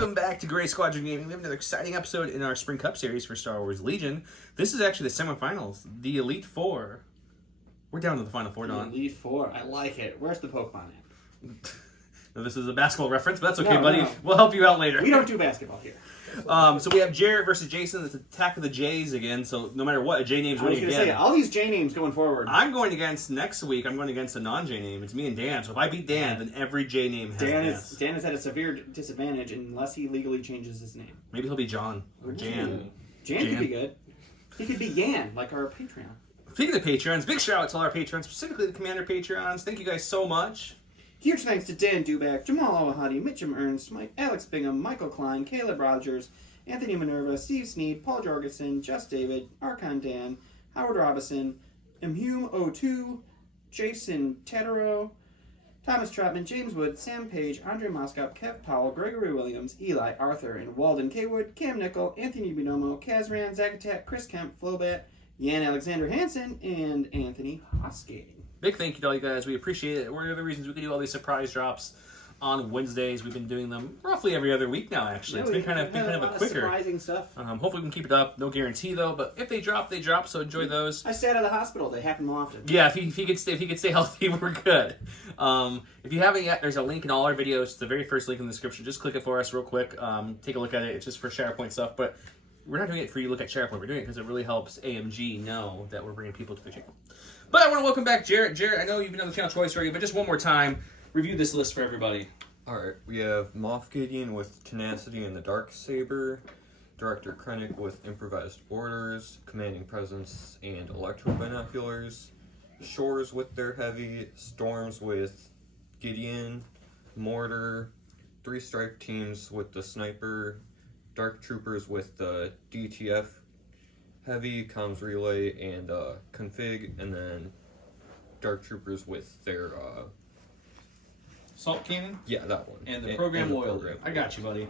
Welcome back to Gray Squadron Gaming. We have another exciting episode in our Spring Cup series for Star Wars Legion. This is actually the semifinals, the Elite Four. We're down to the Final Four, Don. Elite Four, I like it. Where's the Pokemon at? No, this is a basketball reference, but that's okay, No, buddy. no. We'll help you out later. We don't do basketball here. So we have Jarret versus Jason. It's Attack of the Jays again, so no matter what, a J name's I was winning going to again. say, all these J names going forward. I'm going against, next week, I'm going against a non-J name. It's me and Dan. So if I beat Dan, then every J name has Dan is at a severe disadvantage unless he legally changes his name. Maybe he'll be John or Jan. Jan could be good. He could be Yan, like our Patreon. Speaking of Patreons, big shout out to all our Patreons, specifically the Commander Patreons. Thank you guys so much. Huge thanks to Dan Duback, Jamal Awahadi, Mitchum Ernst, Alex Bingham, Michael Klein, Caleb Rogers, Anthony Minerva, Steve Sneed, Paul Jorgensen, Just David, Archon Dan, Howard Robinson, Imhume02, Jason Tetero, Thomas Trotman, James Wood, Sam Page, Andre Moskop, Kev Powell, Gregory Williams, Eli Arthur, and Walden K. Wood, Cam Nickel, Anthony Binomo, Kazran, Zagatat, Chris Kemp, Flobat, Yan Alexander Hansen, and Anthony Hosking. Big thank you to all you guys. We appreciate it. One of the reasons we can do all these surprise drops on Wednesdays. We've been doing them roughly every other week now, actually. It's been kind of a quicker. Surprising stuff. Hopefully we can keep it up. No guarantee, though. But if they drop, they drop, so enjoy those. I stay out of the hospital. They happen more often. Yeah, if he could stay healthy, we're good. If you haven't yet, there's a link in all our videos. It's the very first link in the description. Just click it for us real quick. Take a look at it. It's just for SharePoint stuff. But we're not doing it for you to look at SharePoint. We're doing it because it really helps AMG know that we're bringing people to the channel. But I want to welcome back Jarret. Jarret, I know you've been on the channel twice already, but just one more time, review this list for everybody. Alright, we have Moff Gideon with Tenacity and the Dark Saber, Director Krennic with Improvised Orders, Commanding Presence and Electro Binoculars, Shores with their Heavy, Storms with Gideon, Mortar, 3 Strike Teams with the Sniper, Dark Troopers with the DTF, Heavy, Comms Relay, and Config, and then Dark Troopers with their Salt Cannon? yeah, that one. And the program loyalty. program. I got you, buddy.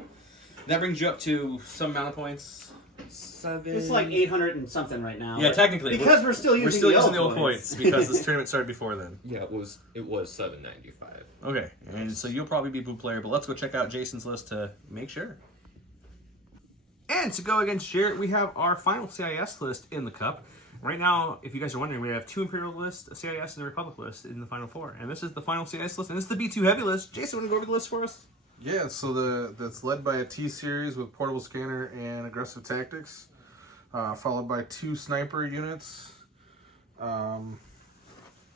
That brings you up to some amount of points. 7. It's like 800 and something right now. Yeah, technically. Because we're still using the old points because this tournament started before then. Yeah, it was 795. Okay, and so you'll probably be a blue player, but let's go check out Jason's list to make sure. And to go against Jarret, we have our final CIS list in the cup. Right now, if you guys are wondering, we have 2 Imperial lists, a CIS, and a Republic list in the Final Four. And this is the final CIS list, and this is the B2 Heavy list. Jason, want to go over the list for us? Yeah, so that's led by a T-Series with Portable Scanner and Aggressive Tactics, followed by 2 Sniper units.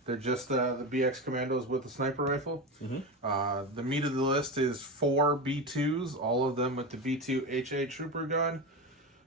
They're just the BX Commandos with the Sniper Rifle. The meat of the list is 4 B2s, all of them with the B2 HA Trooper Gun,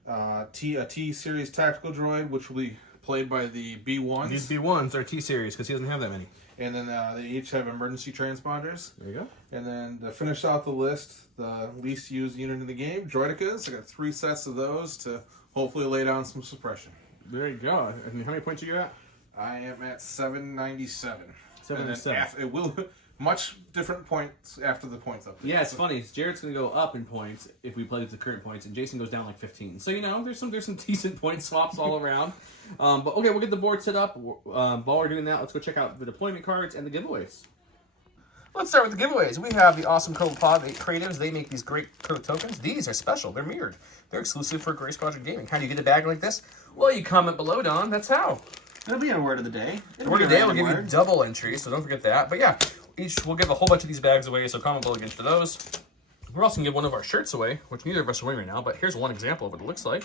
a T-Series Tactical Droid, which will be played by the B1s. These B1s are T-Series because he doesn't have that many. And then they each have emergency transponders. There you go. And then to finish out the list, the least used unit in the game, Droidicas. I got 3 sets of those to hopefully lay down some suppression. There you go. And how many points are you at? I am at 797. 797. It will much different points after the points up. Yeah, it's funny. Jarret's going to go up in points if we play with the current points, and Jason goes down like 15. So, you know, there's some decent point swaps all around. But, okay, we'll get the board set up. While we're doing that, let's go check out the deployment cards and the giveaways. Let's start with the giveaways. We have the awesome Copod Creatives. They make these great code tokens. These are special. They're mirrored. They're exclusive for Gray Squadron Gaming. How do you get a bag like this? Well, you comment below, Don. That's how. It'll be our word of the day. Word of the day, we'll give you double entries, so don't forget that. But yeah, we'll give a whole bunch of these bags away, so comment below again for those. We're also going to give one of our shirts away, which neither of us are wearing right now, but here's one example of what it looks like.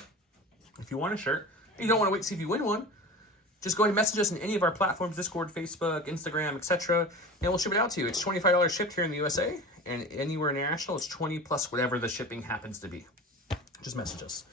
If you want a shirt, and you don't want to wait to see if you win one, just go ahead and message us in any of our platforms, Discord, Facebook, Instagram, etc., and we'll ship it out to you. It's $25 shipped here in the USA, and anywhere international, it's 20 plus whatever the shipping happens to be. Just message us.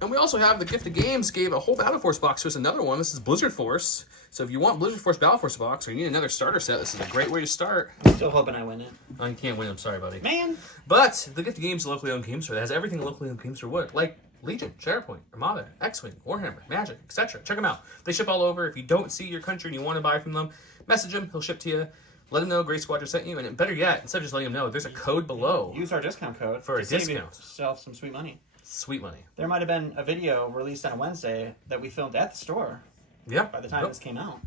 And we also have the Gift of Games gave a whole Battle Force box to us, another one. This is Blizzard Force. So if you want Blizzard Force Battle Force box or you need another starter set, this is a great way to start. Still hoping I win it. Oh, you can't win, I'm sorry, buddy. Man! But the Gift of Games is a locally owned game store that has everything a locally owned game store would, like Legion, Shatterpoint, Armada, X-Wing, Warhammer, Magic, etc. Check them out. They ship all over. If you don't see your country and you want to buy from them, message him. He'll ship to you. Let him know Gray Squadron sent you. And better yet, instead of just letting him know, there's a code below. Use our discount code for a to save discount. yourself some sweet money. Sweet money. There might have been a video released on a Wednesday that we filmed at the store. Yeah. By the time this came out.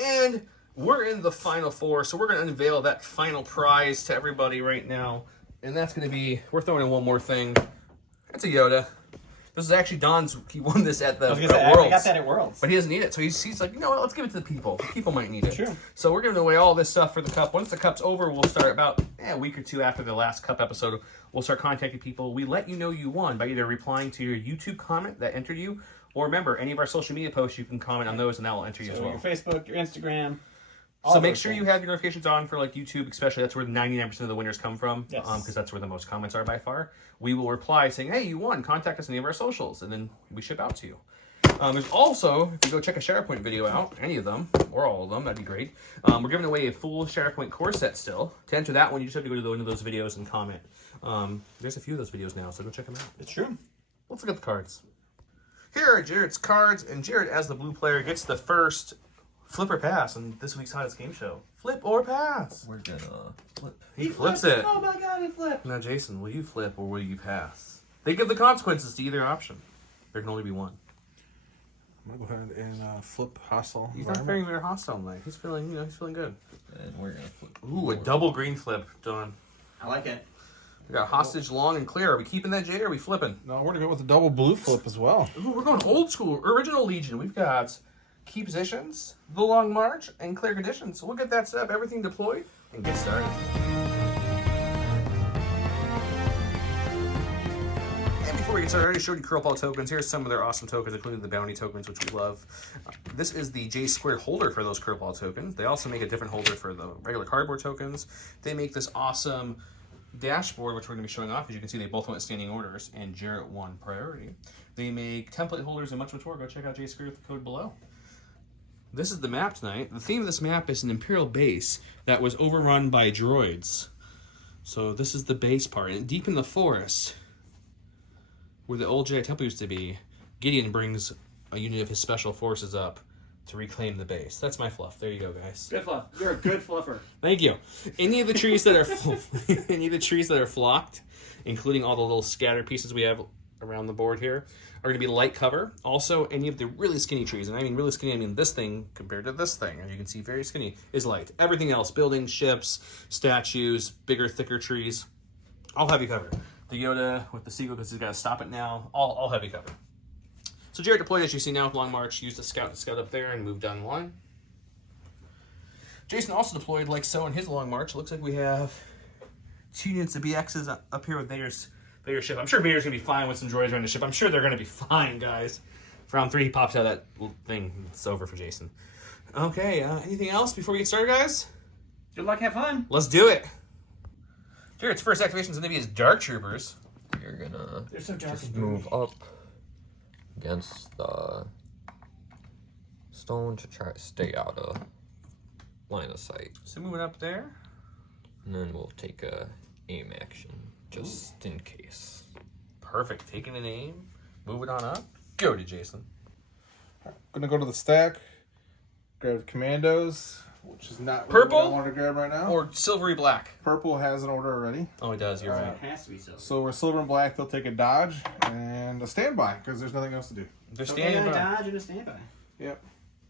And we're in the Final Four, so we're going to unveil that final prize to everybody right now. And that's going to be, we're throwing in one more thing. It's a Yoda. This is actually Don's. He won this at the I Worlds. got that at Worlds. But he doesn't need it. So he's like, you know what? Let's give it to the people. The people might need it. Sure. So we're giving away all this stuff for the cup. Once the cup's over, we'll start about a week or two after the last cup episode. We'll start contacting people. We let you know you won by either replying to your YouTube comment that entered you, or remember, any of our social media posts, you can comment on those and that will enter you as well. Your Facebook, your Instagram. So make sure you have your notifications on for like YouTube, especially. That's where 99% of the winners come from, Yes. Because that's where the most comments are by far. We will reply saying, "Hey, you won. Contact us on any of our socials," and then we ship out to you. There's also, if you go check a SharePoint video out, any of them or all of them, that'd be great. We're giving away a full SharePoint core set still. To enter that one, you just have to go to one of those videos and comment. There's a few of those videos now, so go check them out. It's true. Let's look at the cards. Here are Jarret's cards, and Jarret, as the blue player, gets the first flip or pass on this week's Hottest Game Show. Flip or pass. We're gonna flip. He flips it. Oh my god, he flipped. Now, Jason, will you flip or will you pass? They give the consequences to either option. There can only be one. I'm gonna go ahead and flip hostile. He's not feeling very hostile tonight. He's feeling, he's feeling good. And we're gonna flip. Ooh, a double green flip, Don. I like it. We got hostage, long, and clear. Are we keeping that, Jay, or are we flipping? No, we're gonna go with a double blue flip as well. Ooh, we're going old school, original Legion. We've got key positions, the long march, and clear conditions. So we'll get that set up, everything deployed, and get started. And before we get started, I already showed you Curl Ball tokens. Here's some of their awesome tokens, including the bounty tokens, which we love. This is the J Squared holder for those Curl Ball tokens. They also make a different holder for the regular cardboard tokens. They make this awesome dashboard, which we're going to be showing off. As you can see, they both went standing orders, and Jarret won priority. They make template holders and much more. Go check out J Squared with the code below. This is the map tonight. The theme of this map is an Imperial base that was overrun by droids. So this is the base part. And deep in the forest, where the old Jedi Temple used to be, Gideon brings a unit of his special forces up to reclaim the base. That's my fluff. There you go, guys. Good fluff. You're a good fluffer. Thank you. Any of the trees that are any of the trees that are flocked, including all the little scatter pieces we have around the board here, are going to be light cover. Also, any of the really skinny trees, and I mean really skinny, I mean this thing compared to this thing, as you can see, very skinny, is light. Everything else, buildings, ships, statues, bigger, thicker trees, all heavy cover. The Yoda with the seagull, because he's got to stop it now, all heavy cover. So Jarret deployed, as you see now with Long March, used a scout to scout up there and move down the line. Jason also deployed like so in his Long March. It looks like we have 2 units of BXs up here with Vader's ship. I'm sure Vader's going to be fine with some droids around the ship. I'm sure they're going to be fine, guys. For round 3, he pops out that little thing. It's over for Jason. Okay, anything else before we get started, guys? Good luck, have fun. Let's do it. Jarret's first activation is going to be his Dark Troopers. You're gonna They're so dark just and move up against the stone to try to stay out of line of sight. So moving up there. And then we'll take a aim action just in case. Perfect. Taking an aim. Moving on up. Go to Jason. Gonna go to the stack, grab commandos, which is not Purple? what I want to grab right now. Or silvery black. Purple has an order already. Oh, it does. You're right. It has to be so. So we're silver and black. They'll take a dodge and a standby because there's nothing else to do. They're So standing a by. dodge and a standby. Yep.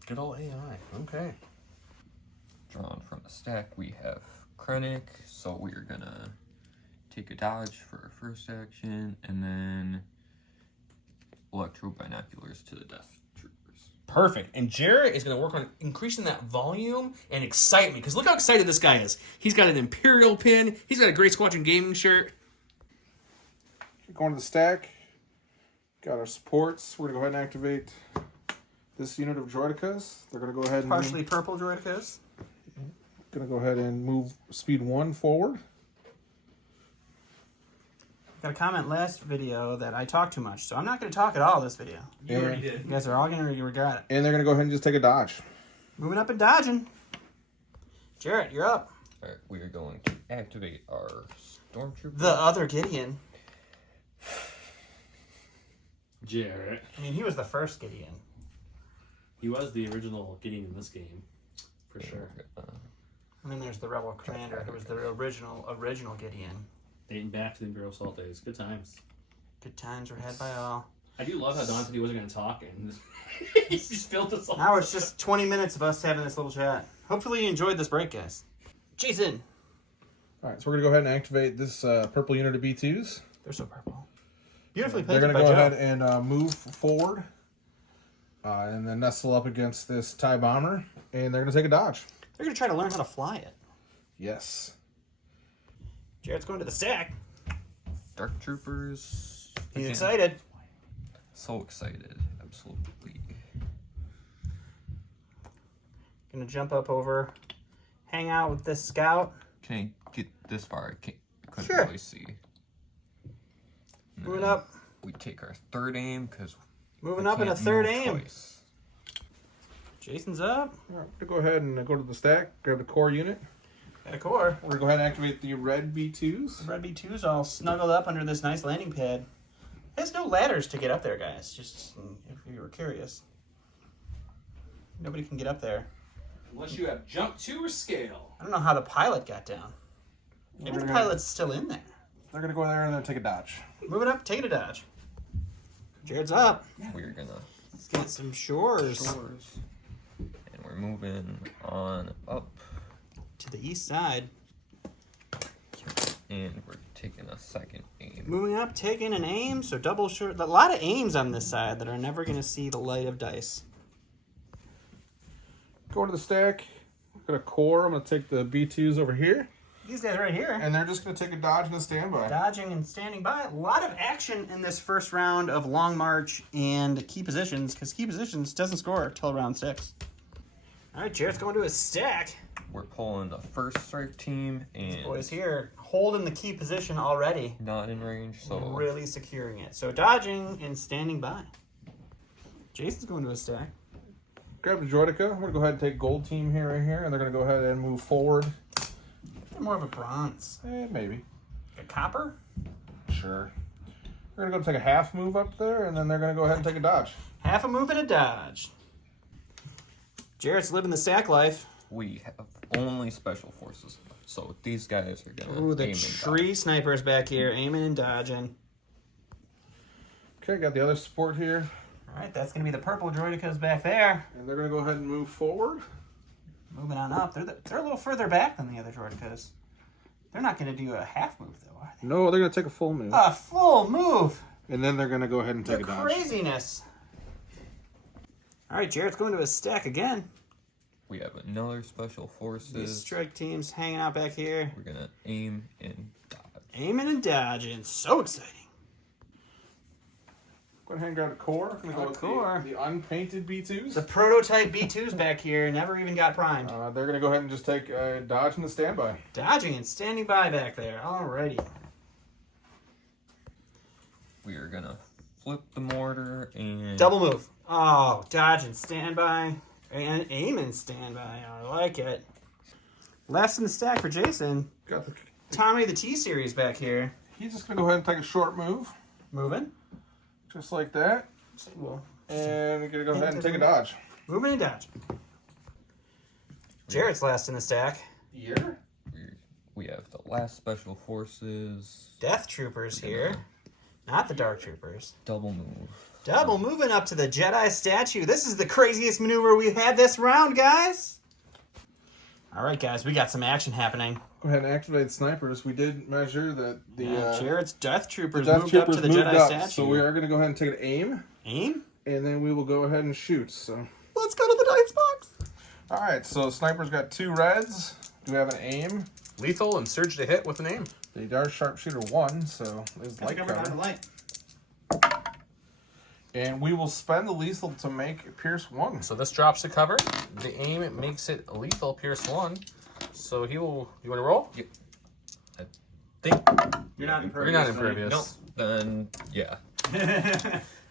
Good old AI. Okay. Drawn from the stack, we have Krennic, so we're gonna take a dodge for our first action, and then electro binoculars to the Death Troopers. Perfect. And Jarret is going to work on increasing that volume and excitement. Because look how excited this guy is. He's got an Imperial pin. He's got a Great Squadron Gaming shirt. Going to the stack. Got our supports. We're gonna go ahead and activate this unit of droidicas. They're gonna go ahead and Partially purple droidicas. gonna go ahead and move speed 1 forward. Got a comment last video that I talk too much, so I'm not going to talk at all this video. You already did. You guys are all going to regret it. And they're gonna go ahead and just take a dodge. Moving up and dodging. Jarret, you're up. Alright, we are going to activate our Stormtrooper. The other Gideon. Jarret. I mean, he was the first Gideon. He was the original Gideon in this game. For sure. And then there's the Rebel Commander, who was the original Gideon. Dating back to the Imperial Assault days. Good times. Good times were had by all. I do love how Don said he wasn't going to talk. And he's just filled us all. Now it's just 20 minutes of us having this little chat. Hopefully you enjoyed this break, guys. Jason. All right, so we're gonna go ahead and activate this purple unit of B2s. They're so purple. Beautifully They're painted gonna by go Joe. ahead and move forward, and then nestle up against this TIE bomber, and they're gonna take a dodge. They're going to try to learn how to fly it. Yes. Jarrett's going to the stack. Dark Troopers. He's again. excited. So excited. Absolutely. Going to jump up over, hang out with this scout. Can I get this far? I couldn't Sure. really see. And Moving then up. We take our third aim because Moving up in a third aim. Twice. Jason's up. All right, we're gonna go ahead and go to the stack, grab the core unit. Got a core. We're gonna go ahead and activate the red B2s. Red B2's all snuggled up under this nice landing pad. There's no ladders to get up there, guys. Just if you were curious. Nobody can get up there. Unless you have jump 2 or scale. I don't know how the pilot got down. Maybe the pilot's still in there. They're gonna go in there and then take a dodge. Moving up, taking a dodge. Jared's up. We're gonna Let's get some shores. and we're moving on up, To the east side. and we're taking a second aim. Moving up, taking an aim. So double short. A lot of aims on this side that are never going to see the light of dice. Go to the stack. Got a core. I'm gonna take the B2s over here, These guys right here. and they're just gonna take a dodge and a standby. Dodging and standing by. A lot of action in this first round of Long March and key positions, because key positions doesn't score till round 6. All right, Jared's going to his stack. We're pulling the first strike team and Boys here holding the key position already. not in range, so Really securing it. So dodging and standing by. Jason's going to his stack. Grab the Droideka. I'm gonna go ahead and take gold team here, right here, and they're gonna go ahead and move forward. More of a bronze. Maybe. A copper? Sure. We're gonna go take a half move up there, and then they're gonna go ahead and take a dodge. Half a move and a dodge. Jarrett's living the sack life. we have only special forces. So these guys are gonna Ooh, the aim and tree snipers back here, aiming and dodging. Okay, got the other support here, All right, that's going to be the purple droidicas back there. and they're gonna go ahead and move forward. Moving on up. They're a little further back than the other droidicas. They're not going to do a half move, though, are they? No, they're gonna take a full move, A full move. and then they're gonna go ahead and take The a dodge. craziness. All right, Jarrett's going to his stack again. We have another special These forces. strike teams hanging out back here. We're gonna aim and dodge. Aiming and dodging. So exciting. Go ahead and grab a core. I'm gonna go with core. the unpainted B2s. The prototype B2s back here never even got primed. They're gonna go ahead and just take a dodge and a standby. Dodging and standing by back there. Alrighty. We are gonna flip the mortar and Double move. Oh, dodge and standby. And aim and standby. I like it. Last in the stack for Jason. Got the. Tommy the T-Series back here. He's just gonna go ahead and take a short move, Moving. just like that, Well, and we're gonna go ahead and take a dodge. moving and dodging. Jarrett's last in the stack. Here. we have the last special forces. Death Troopers here. Not the Dark Troopers. Double move. Double moving up to the Jedi statue. This is the craziest maneuver we've had this round, guys. All right, guys, we got some action happening. Go ahead and activate snipers. We did measure that the Jarrett's Death Troopers Death moved Troopers up to the moved Jedi up, statue. so we are gonna go ahead and take an aim, Aim? and then we will go ahead and shoot. So, Let's go to the dice box. all right. So snipers got 2 reds. Do we have an aim? Lethal and surge to hit with an aim. The Dart Sharpshooter 1, so there's light Cover down the cover. light. And we will spend the lethal to make Pierce 1. So this drops the cover. The aim makes it lethal, Pierce 1. So he will. You want to roll? Yep. I think You're not You're not impervious. no. Then yeah.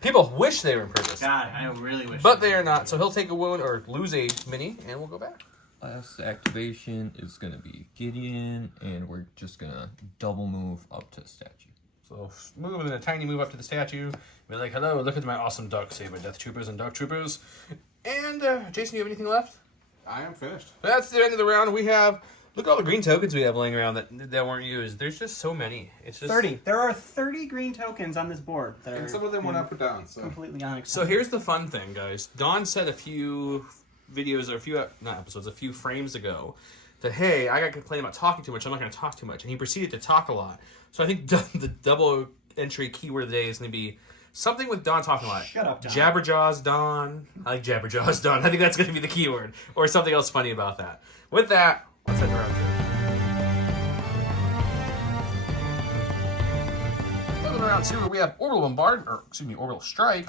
People wish they were impervious, God, I really wish. but they are not. So he'll take a wound or lose a mini, and we'll go back. Last activation is gonna be Gideon, and we're just gonna double move up to the statue. So moving in a tiny move up to the statue. Be like, hello, look at my awesome dark saber, Death Troopers and Dark Troopers. And Jason, you have anything left? I am finished. That's the end of the round. We have, look at all the green tokens we have laying around that weren't used. There's just so many. It's just 30. There are 30 green tokens on this board that And are some of them went up or down. So completely So unacceptable. here's the fun thing, guys. Dawn said a few videos or a few, not episodes, a few frames ago that, hey, I got complained about talking too much. I'm not going to talk too much. And he proceeded to talk a lot. So I think the double entry keyword of the day is going to be something with Don talking a lot. Shut up, Don. Jabberjaws Don. I like Jabberjaws Don. I think that's going to be the keyword. Or something else funny about that. With that, let's head to round 2. Moving around 2, we have Orbital Bombard, or excuse me, Orbital Strike.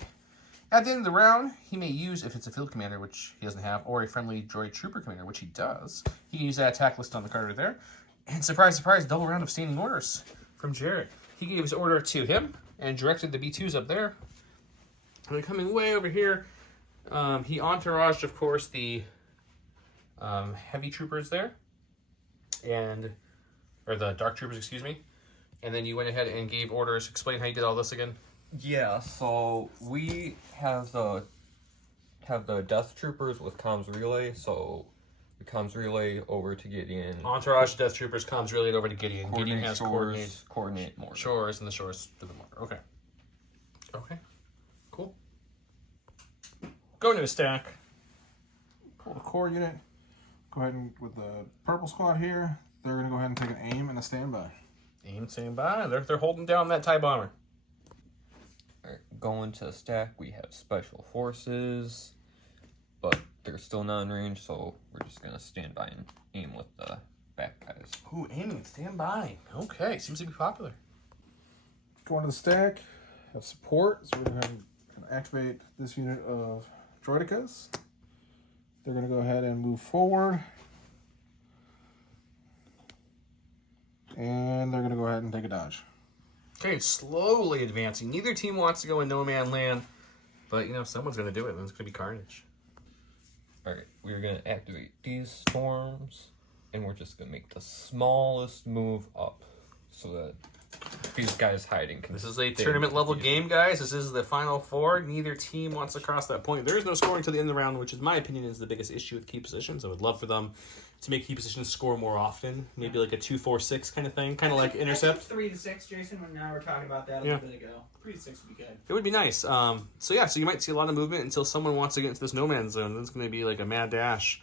At the end of the round, he may use, if it's a field commander, which he doesn't have, or a friendly droid trooper commander, which he does. He can use that attack list on the card right there. And surprise, surprise, double round of standing orders from Jarret. He gave his order to him and directed the B2s up there. And then coming way over here, he entouraged, of course, the heavy troopers there. Or the dark troopers, excuse me. And then you went ahead and gave orders. Explain how you did all this again. Yeah, so we have the Death Troopers with comms relay, so the comms relay over to Gideon. Entourage, Death Troopers, comms relayed over to Gideon. Gideon Coordinate has shores, coordinate mortar. Shores, and the shores to the mortar. Okay. Okay. Cool. Go into a stack. Pull the core unit. Go ahead and, with the purple squad here, they're going to go ahead and take an aim and a standby. Aim, stand by. They're holding down that TIE bomber. Alright, going to the stack, we have Special Forces, but they're still not in range, so we're just going to stand by and aim with the back guys. Ooh, aiming and stand by. Okay, seems to be popular. Going to the stack, have support, so we're going to activate this unit of Droidicas. They're going to go ahead and move forward. And they're going to go ahead and take a dodge. Okay, slowly advancing. Neither team wants to go in no man land, but you know someone's going to do it, and it's going to be carnage. Alright, we're going to activate these storms, and we're just going to make the smallest move up so that these guys hiding can This is a stay tournament level confused. game, guys. This is the final four. Neither team wants to cross that point. There is no scoring to the end of the round, which in my opinion is the biggest issue with key positions. I would love for them to make key positions score more often. Maybe like a 2-4-6 kind of thing. Kind of like intercept. 3 to 6, Jason, when now we're talking about that a Yeah. little bit ago. 3 to 6 would be good. It would be nice. So you might see a lot of movement until someone wants to get into this no man's zone. Then it's going to be like a mad dash.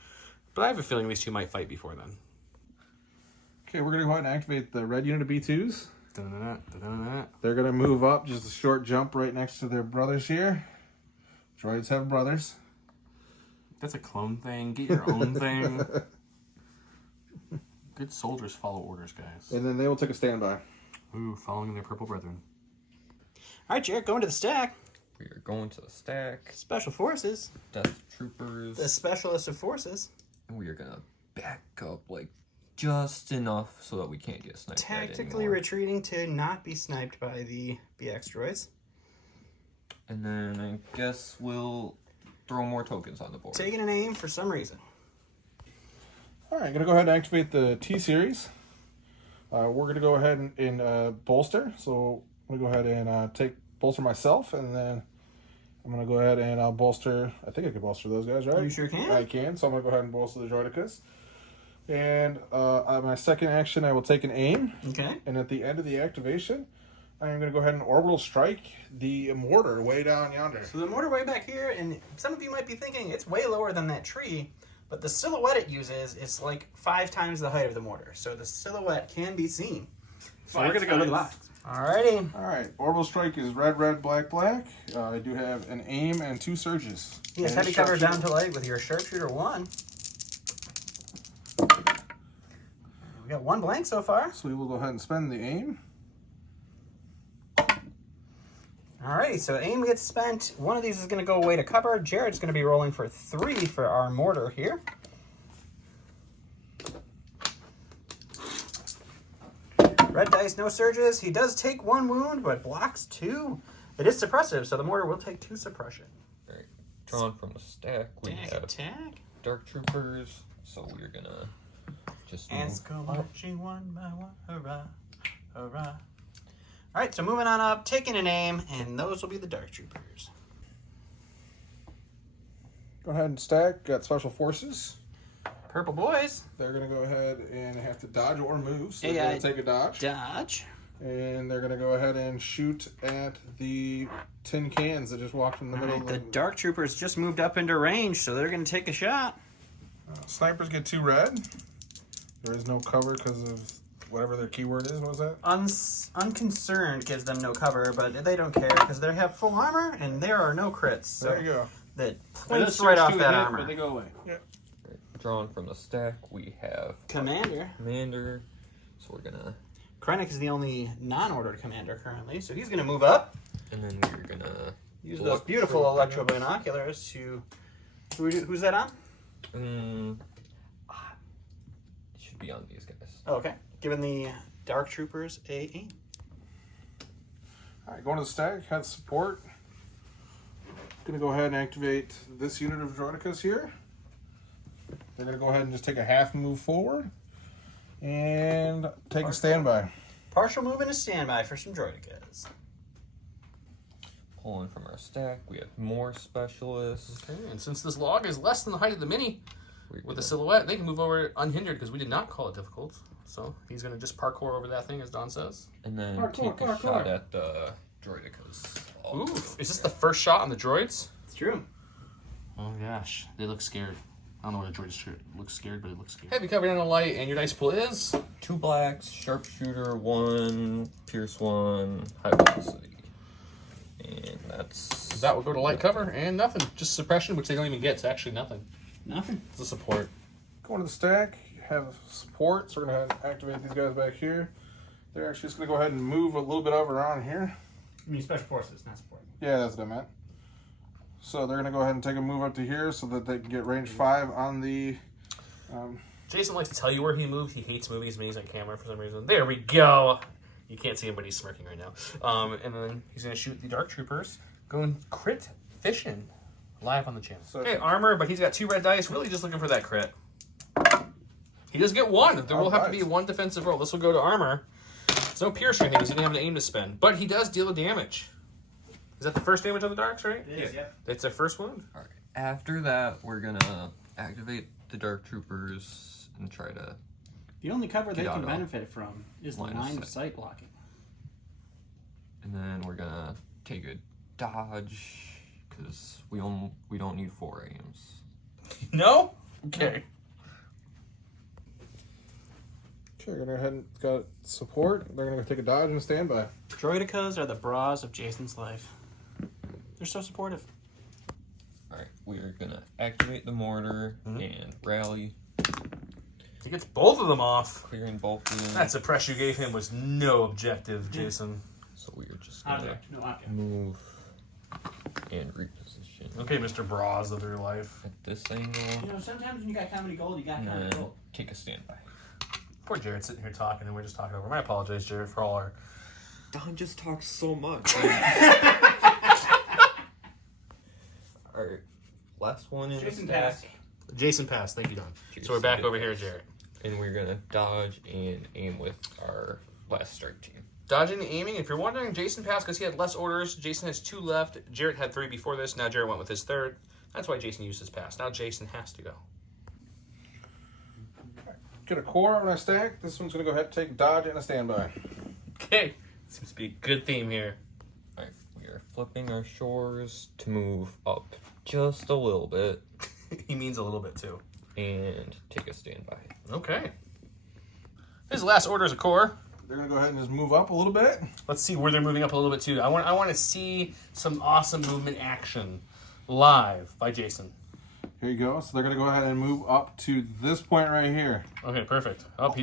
But I have a feeling these two might fight before then. Okay, we're going to go ahead and activate the red unit of B2s. Da-da-da, da-da-da. They're going to move up just a short jump right next to their brothers here. Droids have brothers. That's a clone thing. Get your own thing. Good soldiers follow orders, guys. And then they will take a standby. Ooh, following their purple brethren. All right, Jarret, going to the stack. We are going to the stack, Special Forces. Death Troopers, The Specialist of Forces. and we are going to back up like just enough so that we can't get sniped at Tactically anymore. retreating to not be sniped by the BX droids. And then I guess we'll throw more tokens on the board. Taking an aim for some reason. All right, I'm going to go ahead and activate the T-Series. We're going to go ahead and bolster. So I'm going to go ahead and bolster myself, and then I'm going to go ahead and bolster. I think I can bolster those guys, right? You sure can. I can. So I'm going to go ahead and bolster the Droidicas. And my second action, I will take an aim. Okay. And at the end of the activation, I'm going to go ahead and orbital strike the mortar way down yonder. So the mortar way back here, and some of you might be thinking it's way lower than that tree, but the silhouette it uses is like 5 times the height of the mortar. So the silhouette can be seen. So we're going to go to the box. Alrighty. All right, orbital strike is red, red, black, black. I do have an aim and 2 surges. He has And heavy cover sharpshooter. down to light with your sharpshooter 1. We got 1 blank so far. So we will go ahead and spend the aim. Alrighty, so aim gets spent. One of these is going to go away to cover. Jarret's going to be rolling for 3 for our mortar here. Red dice, no surges. He does take 1 wound, but blocks 2. It is suppressive, so the mortar will take 2 suppression. Alright, drawn from the stack, we have Attack. Dark Troopers, so we're gonna just And move go up. marching one by one. Hurrah, hurrah. Alright, so moving on up, taking an aim, and those will be the Dark Troopers. Go ahead and stack. Got special forces. Purple boys. They're going to go ahead and have to dodge or move. So Yeah, they're going to take a dodge. Dodge. And they're going to go ahead and shoot at the tin cans that just walked in the middle Alright, of the the... Dark Troopers just moved up into range, so they're going to take a shot. Snipers get 2 red. There is no cover because of whatever their keyword is. What was that? Unconcerned gives them no cover, but they don't care because they have full armor and there are no crits. So There you go. that points right off that armor. But they go away. Drawn from the stack, we have Commander. Commander. So we're gonna, Krennic is the only non-ordered commander currently, so he's going to move up. and then we're gonna Use those look beautiful for- electro binoculars to... Who's that on? it should be on these guys. Oh, okay. Giving the Dark Troopers a aim. All right, going to the stack, had support. Going to go ahead and activate this unit of Droidicas here. They're going to go ahead and just take a half move forward and take a standby. Partial move and a standby for some Droidicas. Pulling from our stack, we have more specialists. Okay, and since this log is less than the height of the mini We're with gonna- the silhouette, they can move over unhindered because we did not call it difficult. So he's going to just parkour over that thing, as Don says. and then Parkour, take a parkour. shot at the Droidicas. Ooh, is this the first shot on the droids? It's true. Oh gosh, they look scared. I don't know why the droids look scared, but it looks scared. Heavy cover down the light, and your dice pool is 2 blacks, sharpshooter 1, pierce 1, high velocity. And that's that will go to light cover and nothing. Just suppression, which they don't even get. It's actually nothing. Nothing. It's a support. Going to the stack, you have support, so we're going to activate these guys back here. They're actually just going to go ahead and move a little bit over around here. I mean, special forces, not support. Yeah, that's what I meant. So they're going to go ahead and take a move up to here so that they can get range 5 on the... Jason likes to tell you where he moved. He hates moving his minis on camera for some reason. There we go. You can't see him, but he's smirking right now. And then he's going to shoot the Dark Troopers. Going crit fishing live on the channel. So- Okay, armor, but he's got 2 red dice. Really just looking for that crit. He does get 1. There will have to be nice. 1 defensive roll. This will go to armor. There's no pierce or anything because he didn't have an aim to spend. But he does deal damage. Is that the first damage on the Darks, right? It is, yep. That's their first wound? Alright. After that, we're gonna activate the Dark Troopers and try to. The only cover they Get can out of benefit from is the line of line of sight. sight blocking. And then we're gonna take a dodge because we don't need 4 aims. No? Okay. Okay, we're going to go ahead and got support. They're going to take a dodge and a standby. Droidicas are the bras of Jason's life. They're so supportive. Alright, we're gonna activate the mortar and rally, He gets both of them off. clearing both of them. That suppress you gave him was no objective, Jason. So we're just gonna Object, no object. move and reposition Okay, Mr. Bras of your life. at this angle You know, sometimes when you got comedy gold, you got and comedy then gold. take a standby. Poor Jarret sitting here talking and we're just talking over. I apologize, Jarret, for all our... Don just talks so much. Alright, last one in Jason the stack. passed. Jason passed. Thank you, Don. Jason So we're back did over here, Jarret. And we're gonna dodge and aim with our last strike team. Dodging and aiming. If you're wondering, Jason passed because he had less orders. Jason has 2 left. Jarret had 3 before this. Now Jarret went with his 3rd. That's why Jason used his pass. Now Jason has to go. Get a core on our stack. This one's going to go ahead and take a dodge and a standby. Okay. Seems to be a good theme here. Alright, we are flipping our shores to move up just a little bit He means a little bit, too. and take a standby. Okay. His last order is a core. They're going to go ahead and just move up a little bit. Let's see where they're moving up a little bit, too. I want to see some awesome movement action live by Jason. Here you go. So they're going to go ahead and move up to this point right here. Okay, perfect. Up.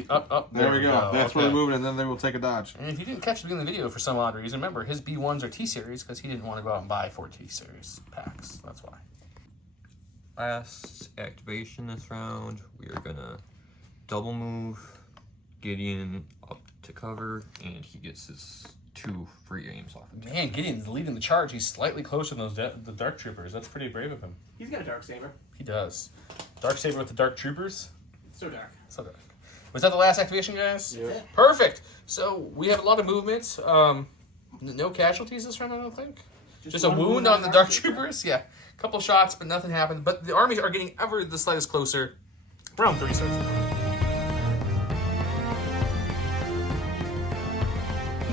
There we go. That's where Okay. they're moving, and then they will take a dodge. And if you didn't catch the beginning of the video for some odd reason, remember, his B1s are T-Series because he didn't want to go out and buy 4 T-Series packs. That's why. Last activation this round, we are gonna double move Gideon up to cover, and he gets his 2 free aims off of it. Man, Gideon's leading the charge. He's slightly closer than the Dark Troopers. That's pretty brave of him. He's got a dark saber. He does. Dark Saber with the Dark Troopers. So dark. So dark. Was that the last activation, guys? Yeah. Perfect. So we have a lot of movements. No casualties this round, I don't think. Just a one wound on the Dark Troopers. Yeah. A couple shots, but nothing happened. But the armies are getting ever the slightest closer. Round 3 starts.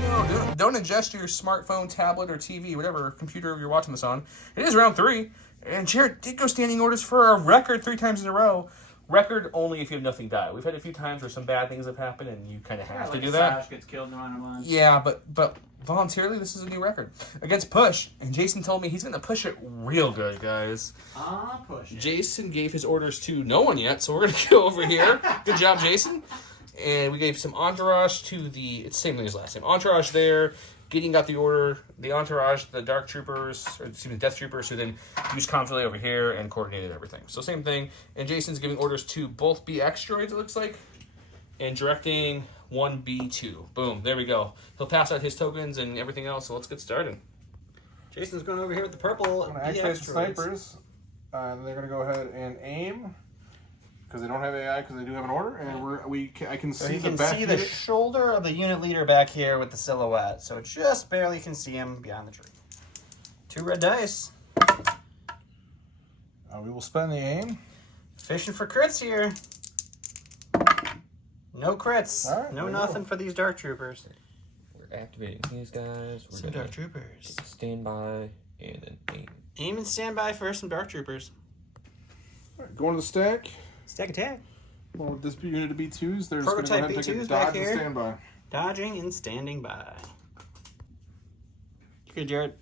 No, don't adjust your smartphone, tablet, or TV, whatever computer you're watching this on. It is round 3, and Jarret did go standing orders for a record 3 times in a row. Record only if you have nothing die. We've had a few times where some bad things have happened, and you kind of have to do that. Sash gets killed in a bunch. Yeah, but voluntarily, this is a new record against Push, and Jason told me he's gonna push it real good, guys. Push it. Jason gave his orders to no one yet, so we're gonna go over here. Good job, Jason. And we gave some entourage to it's same thing as last time. Entourage there. Gideon got the order. The entourage, the Dark Troopers, or excuse me, Death Troopers, who then used comms relay over here and coordinated everything. So same thing. And Jason's giving orders to both BX droids, it looks like, and directing one B2. Boom, there we go. He'll pass out his tokens and everything else, so let's get started. Jason's going over here with the purple. I'm going to activate the snipers. And they're going to go ahead and aim. Because they don't have AI, because they do have an order, and I can see the back. You can see the shoulder of the unit leader back here with the silhouette, so just barely can see him beyond the tree. 2 red dice. We will spend the aim. Fishing for crits here. No crits. All right, no nothing for these Dark Troopers. We're activating these guys. We're Some gonna Dark Troopers. stand by and then aim. Aim and stand by for some Dark Troopers. All right, going to the stack. Stack attack. Well, with this unit of B2s, they're just going to go Prototype ahead and take a B2s back dodge and here. stand by. Dodging and standing by. You good, Jarret?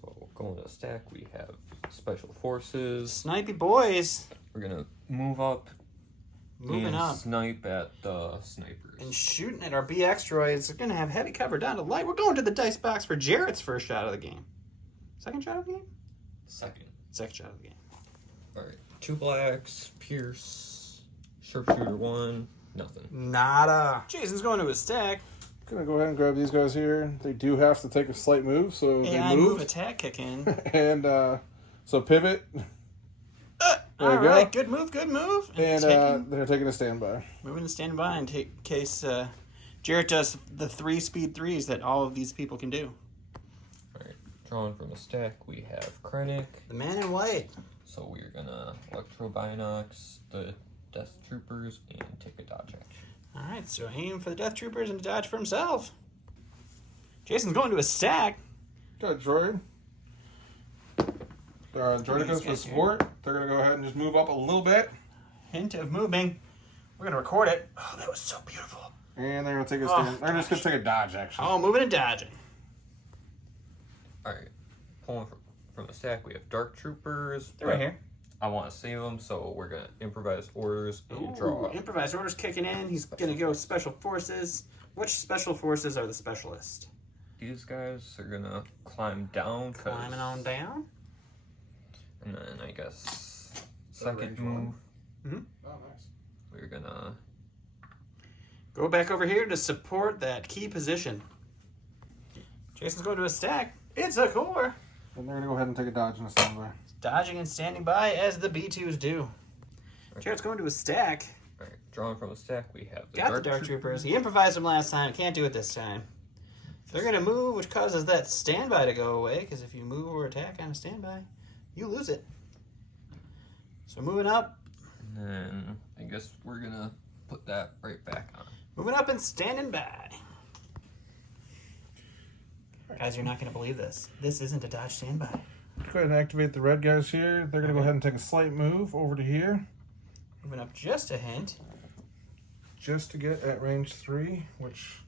So going to the stack, we have special forces. Snipey boys. We're gonna move up Moving and up. snipe at the snipers. And shooting at our BX droids. They're going to have heavy cover down to light. We're going to the dice box for Jarrett's first shot of the game. Second shot of the game? Second. Second shot of the game. Alright. 2 blacks, Pierce, Sharpshooter 1, nothing. Nada. Jason's going to his stack. Gonna go ahead and grab these guys here. They do have to take a slight move, so AI they move move. attack kick in. And so pivot. All you go. right, good move, good move. And they're taking a standby. Moving to stand by in case Jarret does the 3 speed 3s that all of these people can do. Alright. Drawing from the stack, we have Krennic. The man in white. So we're gonna Electro Binox, the Death Troopers, and take a dodge action. All right, so aim for the Death Troopers and dodge for himself. Jason's going to his stack. Got a droid. Droid goes for support. They're going to go ahead and just move up a little bit. Hint of moving. We're going to record it. Oh, that was so beautiful. And they're going to take a stand. They're just going to take a dodge action. Oh, moving and dodging. Alright. Pulling from the stack, we have Dark Troopers. They're right here. I want to save them, so we're gonna improvise orders and Ooh, draw. improvised orders kicking in. He's going to go special forces. Which special forces are the specialist? These guys are gonna climb down. Climbing on down. And then I guess range second move, Oh, nice. we're gonna Go back over here to support that key position. Jason's going to a stack. It's a core. And they're going to go ahead and take a dodge and a standby. Dodging and standing by as the B2s do. Jarrett's going to a stack. Alright, drawing from a stack, we have the Got the Dark Troopers. He improvised them last time. Can't do it this time. They're going to move, which causes that standby to go away, because if you move or attack on a standby, you lose it. So moving up. And then I guess we're gonna put that right back on. Moving up and standing by. Guys, you're not going to believe this. This isn't a dodge standby. Go ahead and activate the red guys here. They're going to go ahead and take a slight move over to here. Moving up just a hint. Just to get at range 3, which...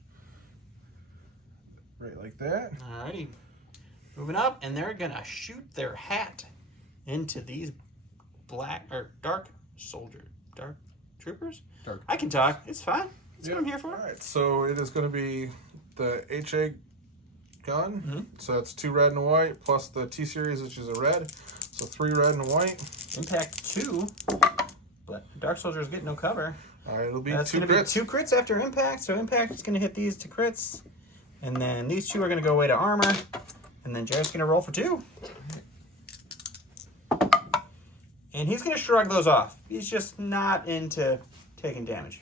Right like that. Alrighty. Moving up, and they're going to shoot their hat into these black or dark troopers? Dark. I can talk. It's fine. That's what I'm here for. Alright, so it is going to be the HA gun. So it's 2 red and a white, plus the T series, which is a red. So 3 red and a white. Impact 2. But Dark Soldiers get no cover. Alright, it'll be That's 2 going to be crits. 2 crits after impact. So impact is going to hit these 2 crits. And then these 2 are going to go away to armor. And then Jarrett's going to roll for 2. And he's going to shrug those off. He's just not into taking damage.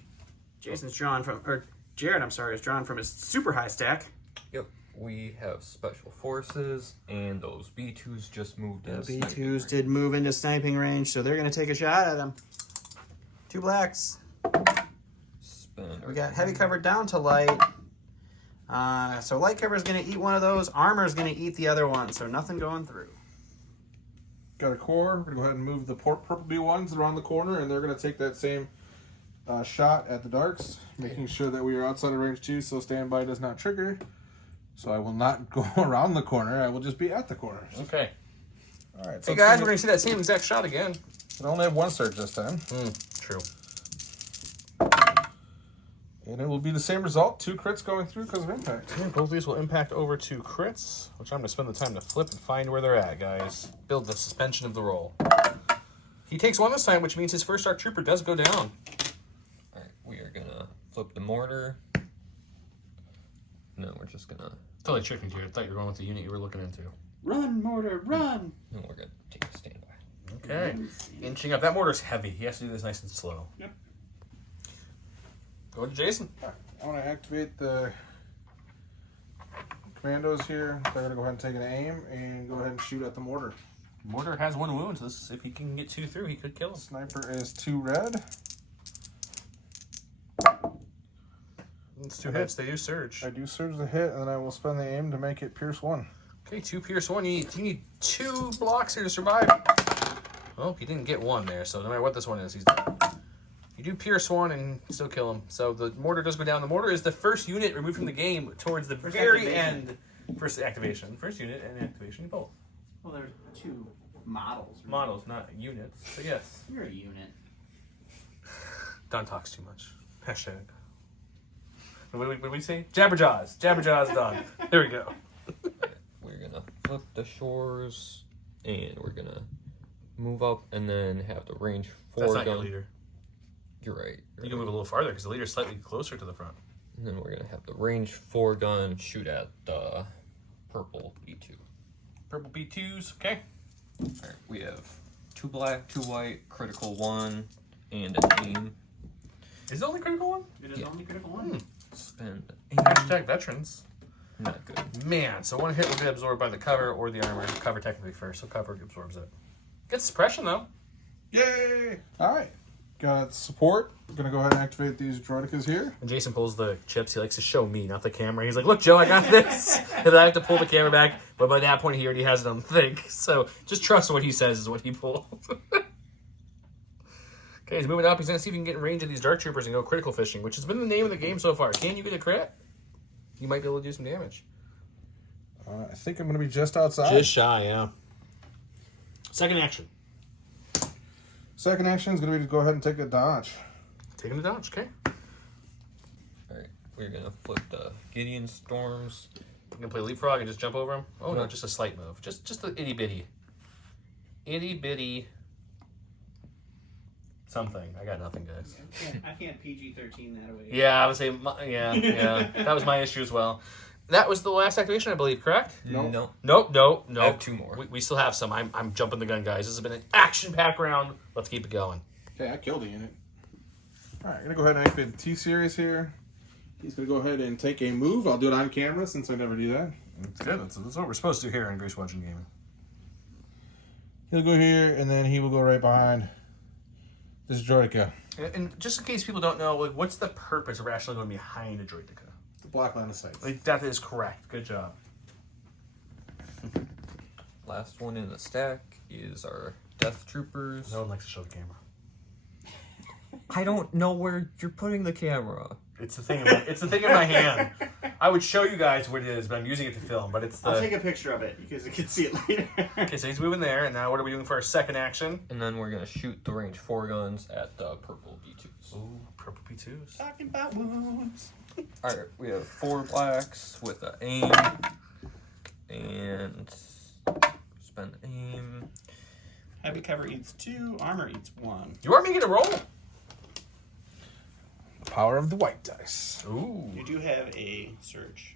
Jason's drawn from, or Jarret, I'm sorry, is drawn from his super high stack. Yep. We have special forces, and those B2s just moved in. The B2s did move into sniping range, so they're going to take a shot at him. 2 blacks. Spin. We got heavy cover down to light. So light cover is going to eat one of those. Armor is going to eat the other one, so nothing going through. got a core. We're going to go ahead and move the purple B1s around the corner, and they're going to take that same shot at the darks, making sure that we are outside of range 2, so standby does not trigger. So I will not go around the corner. I will just be at the corner. Okay. All right. So Hey guys, we're going to see that same exact shot again. I only have one surge this time. True. And it will be the same result. 2 crits going through because of impact. And both of these will impact over 2 crits, which I'm going to spend the time to flip and find where they're at, guys. Build the suspension of the roll. He takes 1 this time, which means his first Dark Trooper does go down. Alright, we are gonna flip the mortar. No, we're just gonna... Totally tricked me, Jarret. I thought you were going with the unit you were looking into. Run, mortar, run! No, we're gonna take a standby. Okay. Inching up. That mortar's heavy. He has to do this nice and slow. Yep. Go to Jason. I want to activate the commandos here. They're going to go ahead and take an aim and go ahead and shoot at the mortar. Mortar has 1 wound, so this, if he can get 2 through, he could kill him. Sniper is 2 red. It's 2 hits. They do surge. I do surge the hit, and then I will spend the aim to make it pierce 1. Okay, 2 pierce 1. You need 2 blocks here to survive. Oh, he didn't get 1 there, so no matter what this one is, he's dead. You do pierce 1 and still kill him. So the mortar does go down. The mortar is the first unit removed from the game towards the very end. First activation. First unit and activation, both. Well, there's 2 models. Right? Models, not units. So yes. You're a unit. Don talks too much. Hashtag. What did we say? Jabberjaws. Jabberjaws Don. There we go. We're gonna flip the shores, and we're gonna move up, and then have the range 4 That's gun. not your leader. You're right. You can move a little farther because the leader's slightly closer to the front. And then we're gonna have the range 4 gun shoot at the purple B2. Purple B2s. Okay. Alright, we have 2 black, 2 white, critical 1, and an aim. Is it only critical 1? It is Yeah. only critical 1. Spend Hashtag veterans. not good. Man, so 1 hit will get absorbed by the cover or the armor. Cover technically first, so cover absorbs it. Gets suppression though. Yay! All right. Got support. I'm going to go ahead and activate these droidicas here. When Jason pulls the chips, he likes to show me, not the camera. He's like, look, Joe, I got this. And then I have to pull the camera back. But by that point, he already has it on the thing. So just trust what he says is what he pulled. Okay, he's moving up. He's going to see if he can get in range of these Dark Troopers and go critical fishing, which has been the name of the game so far. Can you get a crit? You might be able to do some damage. I think I'm going to be just outside. Just shy, yeah. Second action. Second action is going to be to go ahead and take a dodge. Taking the dodge, okay. Alright, we're gonna flip the Gideon Storms. You gonna play leapfrog and just jump over him? Oh no, No. just a slight move. Just the itty bitty. Itty bitty. Something. I got nothing, guys. I can't PG-13 that away. Yeah, I would say, yeah. That was my issue as well. That was the last activation, I believe, correct? Nope. No. Nope. I have 2 more. We still have some. I'm jumping the gun, guys. This has been an action-packed round. Let's keep it going. Okay, I killed a unit. All right, I'm going to go ahead and activate the T-Series here. He's going to go ahead and take a move. I'll do it on camera since I never do that. Good. That's what we're supposed to do here in Grease Watching Gaming. He'll go here, and then he will go right behind this droidica. And just in case people don't know, like, what's the purpose of actually going behind a droideka? The black line of sight. Like, that is correct. Good job. Last one in the stack is our Death Troopers. No one likes to show the camera. I don't know where you're putting the camera. It's the thing. It's the thing in my hand. I would show you guys what it is, but I'm using it to film. But it's the. I'll take a picture of it because you can see it later. Okay, so he's moving there, and now what are we doing for our second action? And then we're gonna shoot the range 4 guns at the purple B2s. Ooh, purple P2s. Talking about wounds. Alright, we have 4 blacks with an aim. And spend aim. Heavy cover eats 2, armor eats 1. You are making a roll. Power of the white dice. Ooh. You do have a surge.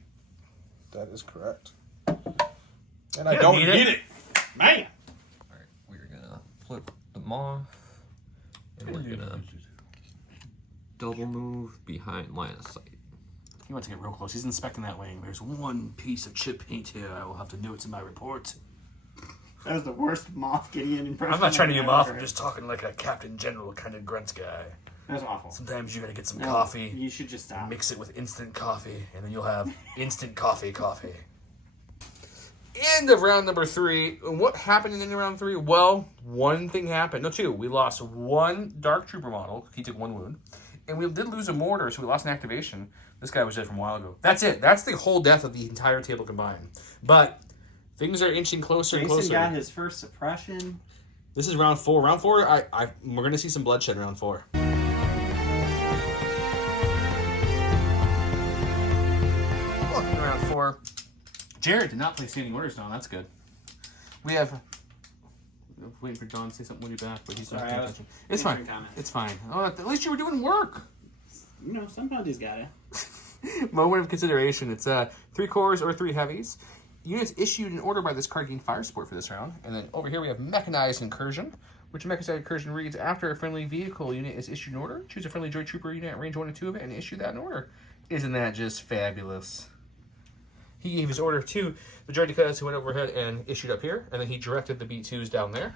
That is correct. And I You don't need need it. it. Man! Alright, we're gonna flip them off. And we're gonna double move behind line of sight. He wants to get real close. He's inspecting that wing. There's one piece of chip paint here. I will have to note in my report. That was the worst Moff Gideon impression. I'm not trying to I've get him off. ever I'm heard. just talking like a Captain General kind of grunts guy. That was awful. Sometimes you gotta get some No, coffee. You should just stop. Mix it with instant coffee, and then you'll have instant coffee. end of round number 3. And what happened in the end of round 3? Well, one thing happened. No, 2. We lost one Dark Trooper model. He took 1 wound. And we did lose a mortar, so we lost an activation. This guy was dead from a while ago. That's it. That's the whole death of the entire table combined. But things are inching closer and closer. Jason got his first suppression. This is round 4. Round 4, we're going to see some bloodshed in round 4. Welcome to round 4. Jarret did not play standing orders now. That's good. We have... I'm waiting for John to say something when you're back, but he's not paying attention. It's fine. It's fine. Oh, at least you were doing work. You know, sometimes he's got it. Moment of consideration. It's 3 cores or 3 heavies. Units issued in order by this card gain fire support for this round. And then over here we have Mechanized Incursion, which Mechanized Incursion reads, after a friendly vehicle unit is issued in order, choose a friendly droid trooper unit at range 1 or 2 of it and issue that in order. Isn't that just fabulous? He gave his order to the droid decals who went overhead and issued up here, and then he directed the B2s down there.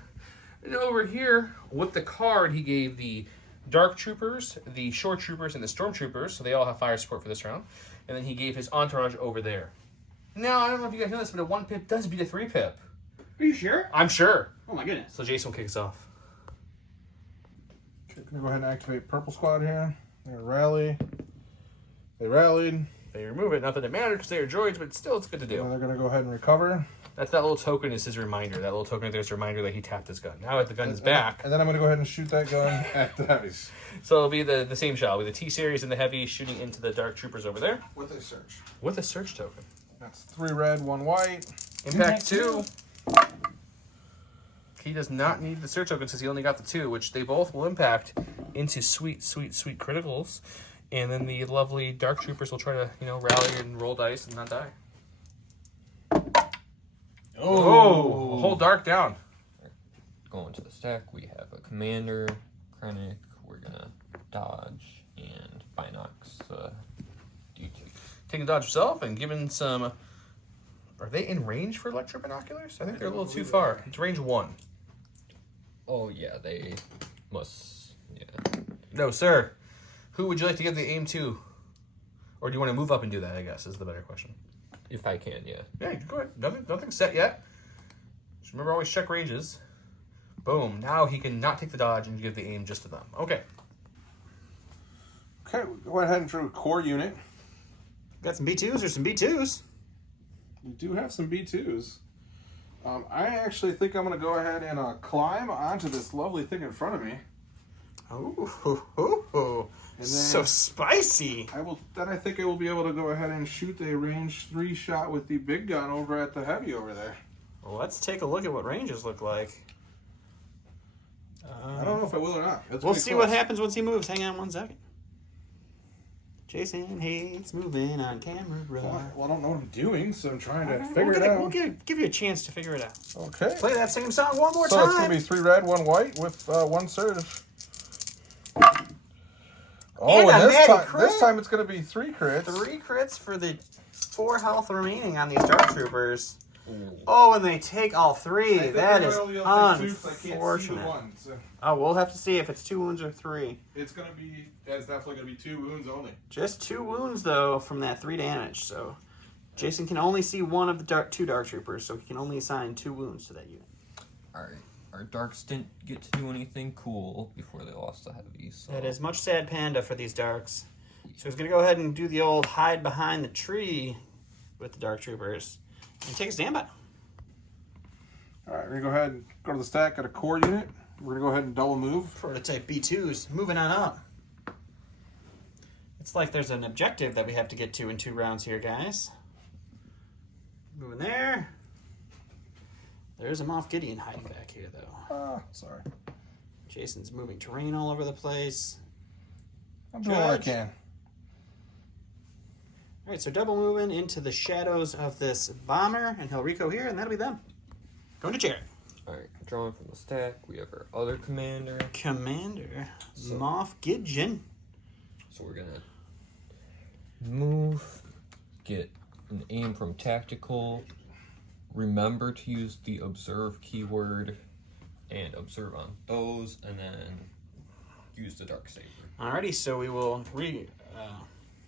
And over here, with the card, he gave the Dark Troopers, the Shore Troopers, and the Storm Troopers, so they all have fire support for this round. And then he gave his entourage over there. Now, I don't know if you guys know this, but a 1 pip does beat a 3 pip. Are you sure? I'm sure. Oh my goodness. So Jason will kick us off. Okay, gonna go ahead and activate Purple Squad here. They're gonna rally. They rallied. They remove it. Not that it matters because they are droids, but still it's good to do. And they're gonna go ahead and recover. That little token is his reminder. That little token there is a reminder that he tapped his gun. Now that the gun is back. And then I'm gonna go ahead and shoot that gun at the heavies. So it'll be the same shot with the T-Series and the heavy shooting into the Dark Troopers over there. With a search. With a search token. That's 3 red, 1 white. Impact 2. He does not need the search tokens because he only got the 2, which they both will impact into sweet, sweet, sweet criticals. And then the lovely Dark Troopers will try to, rally and roll dice and not die. Oh, a whole Dark down. Going to the stack, we have a Commander, Krennic, we're gonna dodge, and Binox D2. Taking dodge himself and giving some... Are they in range for electro binoculars? I think they're a little too far. It's range 1. Oh yeah, they must, yeah. No, sir. Who would you like to give the aim to? Or do you want to move up and do that, I guess, is the better question. If I can, yeah. Yeah, go ahead. Nothing's set yet. Just remember, always check ranges. Boom. Now he can not take the dodge and give the aim just to them. Okay. Okay, we'll go ahead and draw a core unit. Got some B2s or some B2s? We do have some B2s. I actually think I'm going to go ahead and climb onto this lovely thing in front of me. Oh, And then so spicy. I think I will be able to go ahead and shoot a range 3 shot with the big gun over at the heavy over there. Well, let's take a look at what ranges look like. I don't know if I will or not. It's We'll pretty see close. what happens once he moves. Hang on 1 second. Jason hates moving on camera. Well, I don't know what I'm doing, so I'm trying to Alright, figure it out. We'll give you a chance to figure it out. Okay. Play that same song one more So time. it's going to be 3 red, 1 white with 1 surge. Oh, And a and natty crit. this time it's going to be 3 crits. 3 crits for the 4 health remaining on these Dark Troopers. Ooh. Oh, and they take all 3. I think That I'm is only able to take 2 'cause I can't see the unfortunate. one, so Oh, we'll have to see if it's 2 wounds or 3. it's definitely going to be 2 wounds only. Just 2 wounds, though, from that 3 damage. So Jason can only see one of the 2 Dark Troopers, so he can only assign 2 wounds to that unit. Alright, our Darks didn't get to do anything cool before they lost the heavies. So. That is much sad panda for these Darks. So he's going to go ahead and do the old hide behind the tree with the Dark Troopers and take a standby. Alright, we're going to go ahead and go to the stack, got a core unit. We're going to go ahead and double move. Prototype B2s, moving on up. It's like there's an objective that we have to get to in 2 rounds here, guys. Moving there. There's a Moff Gideon hiding back here, though. Sorry. Jason's moving terrain all over the place. I'm doing what I Judge. can. All right, so double moving into the shadows of this bomber, and he'll Rico here, and that'll be them. Going to Jarret. Alright, drawing from the stack, we have our other commander. Commander So- Moff Gideon. So we're gonna move, get an aim from tactical, remember to use the observe keyword, and observe on those, and then use the dark saber. Alrighty, so we will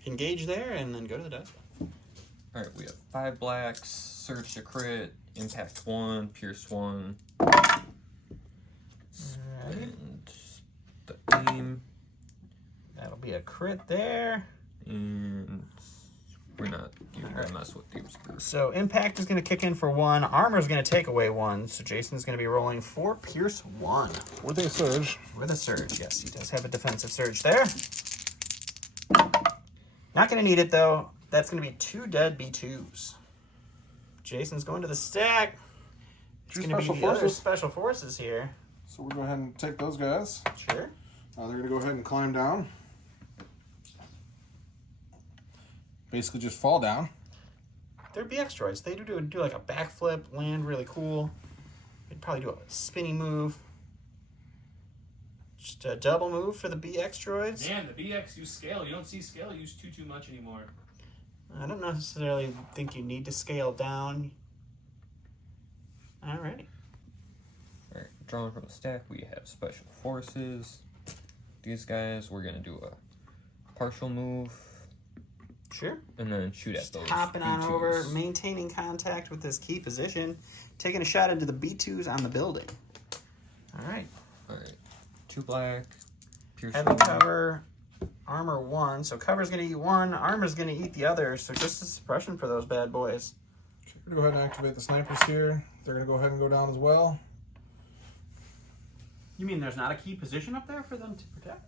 engage there, and then go to the dice. Alright, we have 5 blacks, search to crit, Impact 1, Pierce 1. And the aim. That'll be a crit there. And we're not even going to mess with these. So impact is going to kick in for 1. Armor is going to take away 1. So Jason's going to be rolling 4 Pierce 1. With a surge. With a surge. Yes, he does have a defensive surge there. Not going to need it, though. That's going to be 2 dead B2s. Jason's going to the stack. It's going to be the other special forces here. So we'll go ahead and take those guys. Sure. They're going to go ahead and climb down. Basically just fall down. They're BX droids. They do like a backflip, land really cool. They'd probably do a spinning move. Just a double move for the BX droids. Man, the BX use scale. You don't see scale used too much anymore. I don't necessarily think you need to scale down. Alrighty. Alright, drawing from the stack, we have special forces. These guys, we're going to do a partial move. Sure. And then shoot at those Hopping on B2s. over, maintaining contact with this key position, taking a shot into the B2s on the building. Alright. Alright, 2 black, Pierce Heavy 1. cover, armor 1. So cover's going to eat 1, armor's going to eat the other. So just a suppression for those bad boys. We're going to go ahead and activate the snipers here. They're going to go ahead and go down as well. You mean there's not a key position up there for them to protect?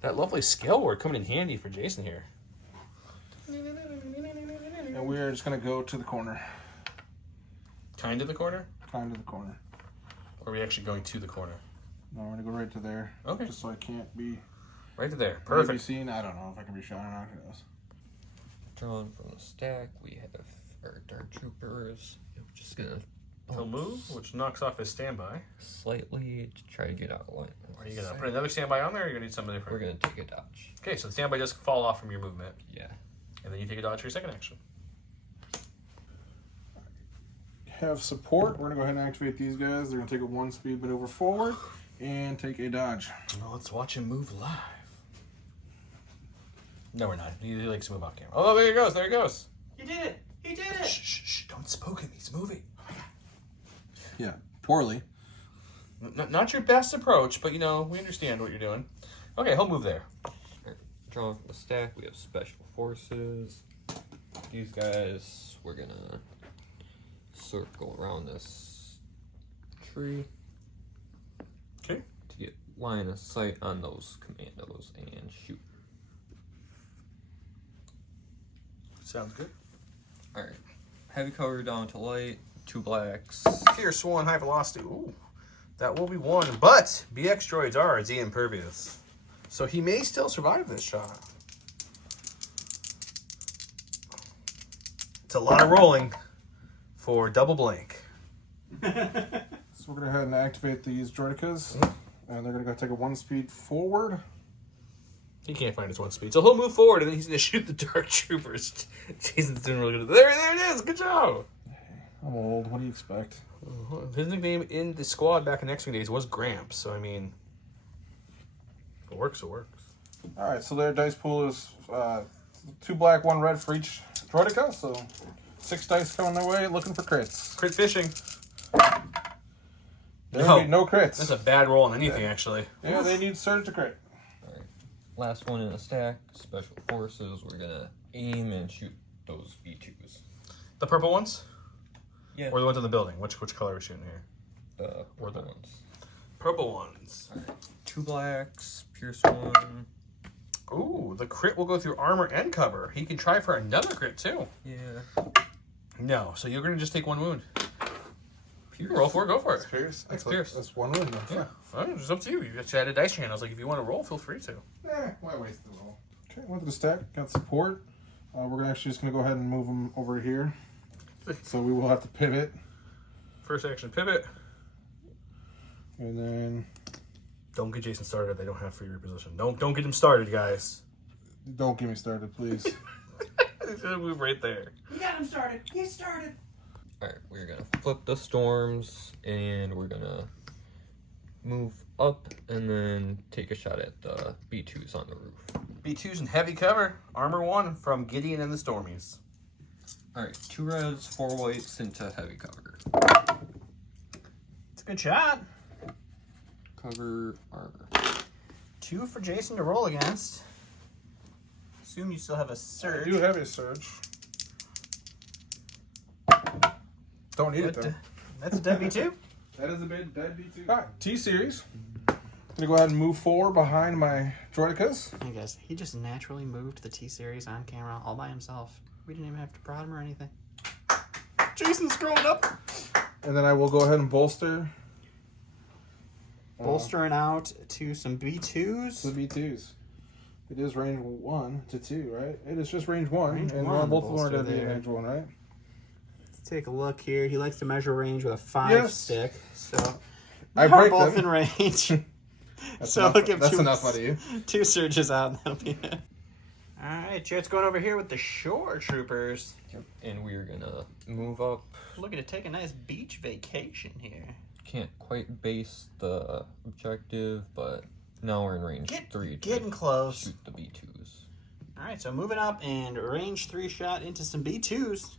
That lovely scale word coming in handy for Jason here. And we're just going to go to the corner. Kind of the corner? Kind of the corner. Or are we actually going to the corner? No, we're going to go right to there. Okay. Just so I can't be... Right to there. Be Perfect. seen. I don't know if I can be shot or not. Who knows? Drawn from the stack, we have our Dark Troopers. I'm just going to He'll move, which knocks off his standby. slightly to try to get out of line. Are you going to put another standby on there, or are you going to need something different? We're going to take a dodge. Okay, so the standby does fall off from your movement. Yeah. And then you take a dodge for your second action. Have support. We're going to go ahead and activate these guys. They're going to take a 1 speed maneuver forward and take a dodge. Well, let's watch him move live. No, we're not. He likes to move off camera. Oh, there he goes. There he goes. He did it! He did it! Shh, shh, shh. Don't spook him. He's moving. Yeah, poorly. Not your best approach, but, you know, we understand what you're doing. Okay, he'll move there. Drawn from the stack, we have special forces. These guys, we're going to circle around this tree. Okay. To get line of sight on those commandos and shoot. Sounds good. Alright. Heavy cover down to light, 2 blacks. Pierce 1, high velocity. Ooh, that will be 1. But BX droids are Z impervious. So he may still survive this shot. It's a lot of rolling for double blank. So we're going to go ahead and activate these droidicas. And they're going to go take a 1 speed forward. He can't find his 1 speed, so he'll move forward, and then he's going to shoot the Dark Troopers. Jason's doing really good. There it is. Good job. I'm old. What do you expect? His nickname in the squad back in X-Wing days was Gramps, so, I mean, if it works, it works. All right, so their dice pool is 2 black, 1 red for each droidica. So 6 dice coming their way, looking for crits. Crit fishing. There be no crits. That's a bad roll on anything, actually. Yeah, they need surge to crit. Alright. Last one in the stack, special forces. We're going to aim and shoot those B2s. The purple ones? Yeah. Or the ones in the building? Which color are we shooting here? The purple ones. Purple ones. Alright. 2 blacks, Pierce 1. Ooh, the crit will go through armor and cover. He can try for another crit, too. Yeah. No, so you're going to just take 1 wound. You can roll for it, go for it. Pierce. That's Pierce. That's 1 wound. Yeah, well, it's up to you. You got added dice channels. Like, if you want to roll, feel free to. Why waste the roll? Okay, went to the stack. Got support. We're actually just going to go ahead and move them over here. So we will have to pivot. First action, pivot. And then Don't get Jason started. They don't have free reposition. Don't get him started, guys. don't get me started, please. He's gonna move right there. You got him started. He's started. Alright, we're going to flip the storms and we're going to move up and then take a shot at the B2s on the roof. B2's in heavy cover. Armor 1 from Gideon and the Stormies. Alright, 2 reds, 4 whites into heavy cover. It's a good shot. Cover armor. 2 for Jason to roll against. Assume you still have a surge. I do have a surge. Don't need it though. That's a dead B2. That is a bit dead B2. Alright, T-Series. Gonna go ahead and move 4 behind my Droidicas. Hey guys, he just naturally moved the T-Series on camera all by himself. We didn't even have to prod him or anything. Jason's growing up. And then I will go ahead and bolster. Bolstering out to some B2s. The B2s. It is range 1 to 2, right? It is just range 1. Range and one both of them are bolster going to be there. range 1, right? Let's take a look here. He likes to measure range with a 5 Yes. stick. So I they're break both them. in range. That's So enough, he'll give that's two- enough out of you. 2 surges out. That'll be it. All right, Jarrett's going over here with the Shore Troopers. Yep. And we're gonna move up. Looking to take a nice beach vacation here. Can't quite base the objective, but now we're in range 3 to Getting close. shoot the B2s. All right, so moving up and range 3 shot into some B2s.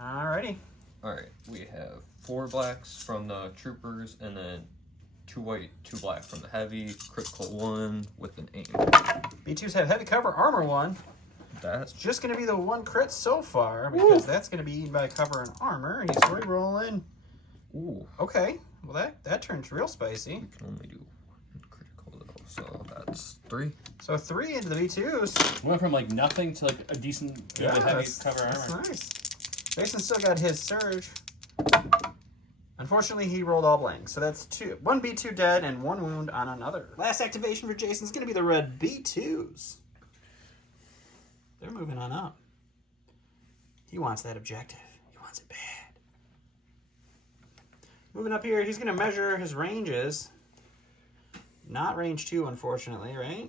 Alrighty. Alright, we have 4 blacks from the troopers, and then 2 white, 2 black from the heavy. Critical 1 with an aim. B2s have heavy cover armor 1. That's Just going to be the 1 crit so far because that's going to be eaten by cover and armor. He's re-rolling. ooh. Okay, well that turns real spicy. We can only do 1 critical though, so that's 3. So 3 into the B2s. Went from like nothing to like a decent, good heavy that's- cover That's armor. nice. Jason still got his surge. Unfortunately, he rolled all blanks. So that's 1 B2 dead and 1 wound on another. Last activation for Jason's going to be the red B2s. They're moving on up. He wants that objective. He wants it bad. Moving up here, he's going to measure his ranges. Not range 2, unfortunately, right?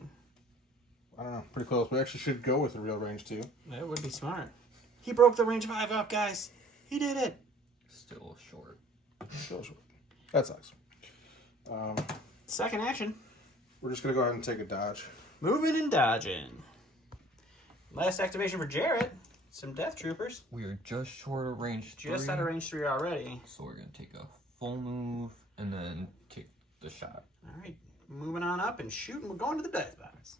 I don't know. Pretty close. We actually should go with the real range 2. That would be smart. He broke the range 5 up, guys. He did it. Still short. Still short. That sucks. Second action. We're just going to go ahead and take a dodge. Moving and dodging. Last activation for Jarret. Some Death Troopers. We are just short of range 3. Just out of range 3 already. So we're gonna take a full move and then take the shot. All right. Moving on up and shooting. We're going to the death box.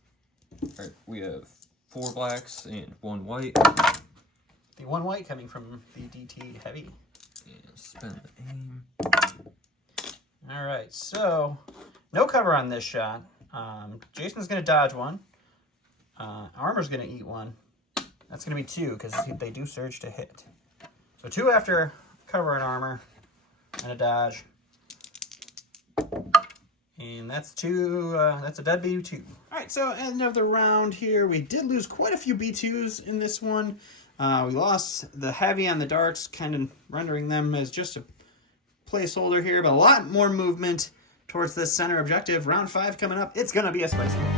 Alright, we have 4 blacks and 1 white. The 1 white coming from the DT Heavy. And spin the aim. All right. So, no cover on this shot. Jason's going to dodge 1. Armor's going to eat 1. That's going to be 2 because they do surge to hit. So 2 after cover and armor and a dodge. And that's 2. That's a dead B2. All right, so end of the round here. We did lose quite a few B2s in this one. We lost the heavy on the darks, kind of rendering them as just a placeholder here, but a lot more movement towards this center objective. Round 5 coming up. It's going to be a spicy one.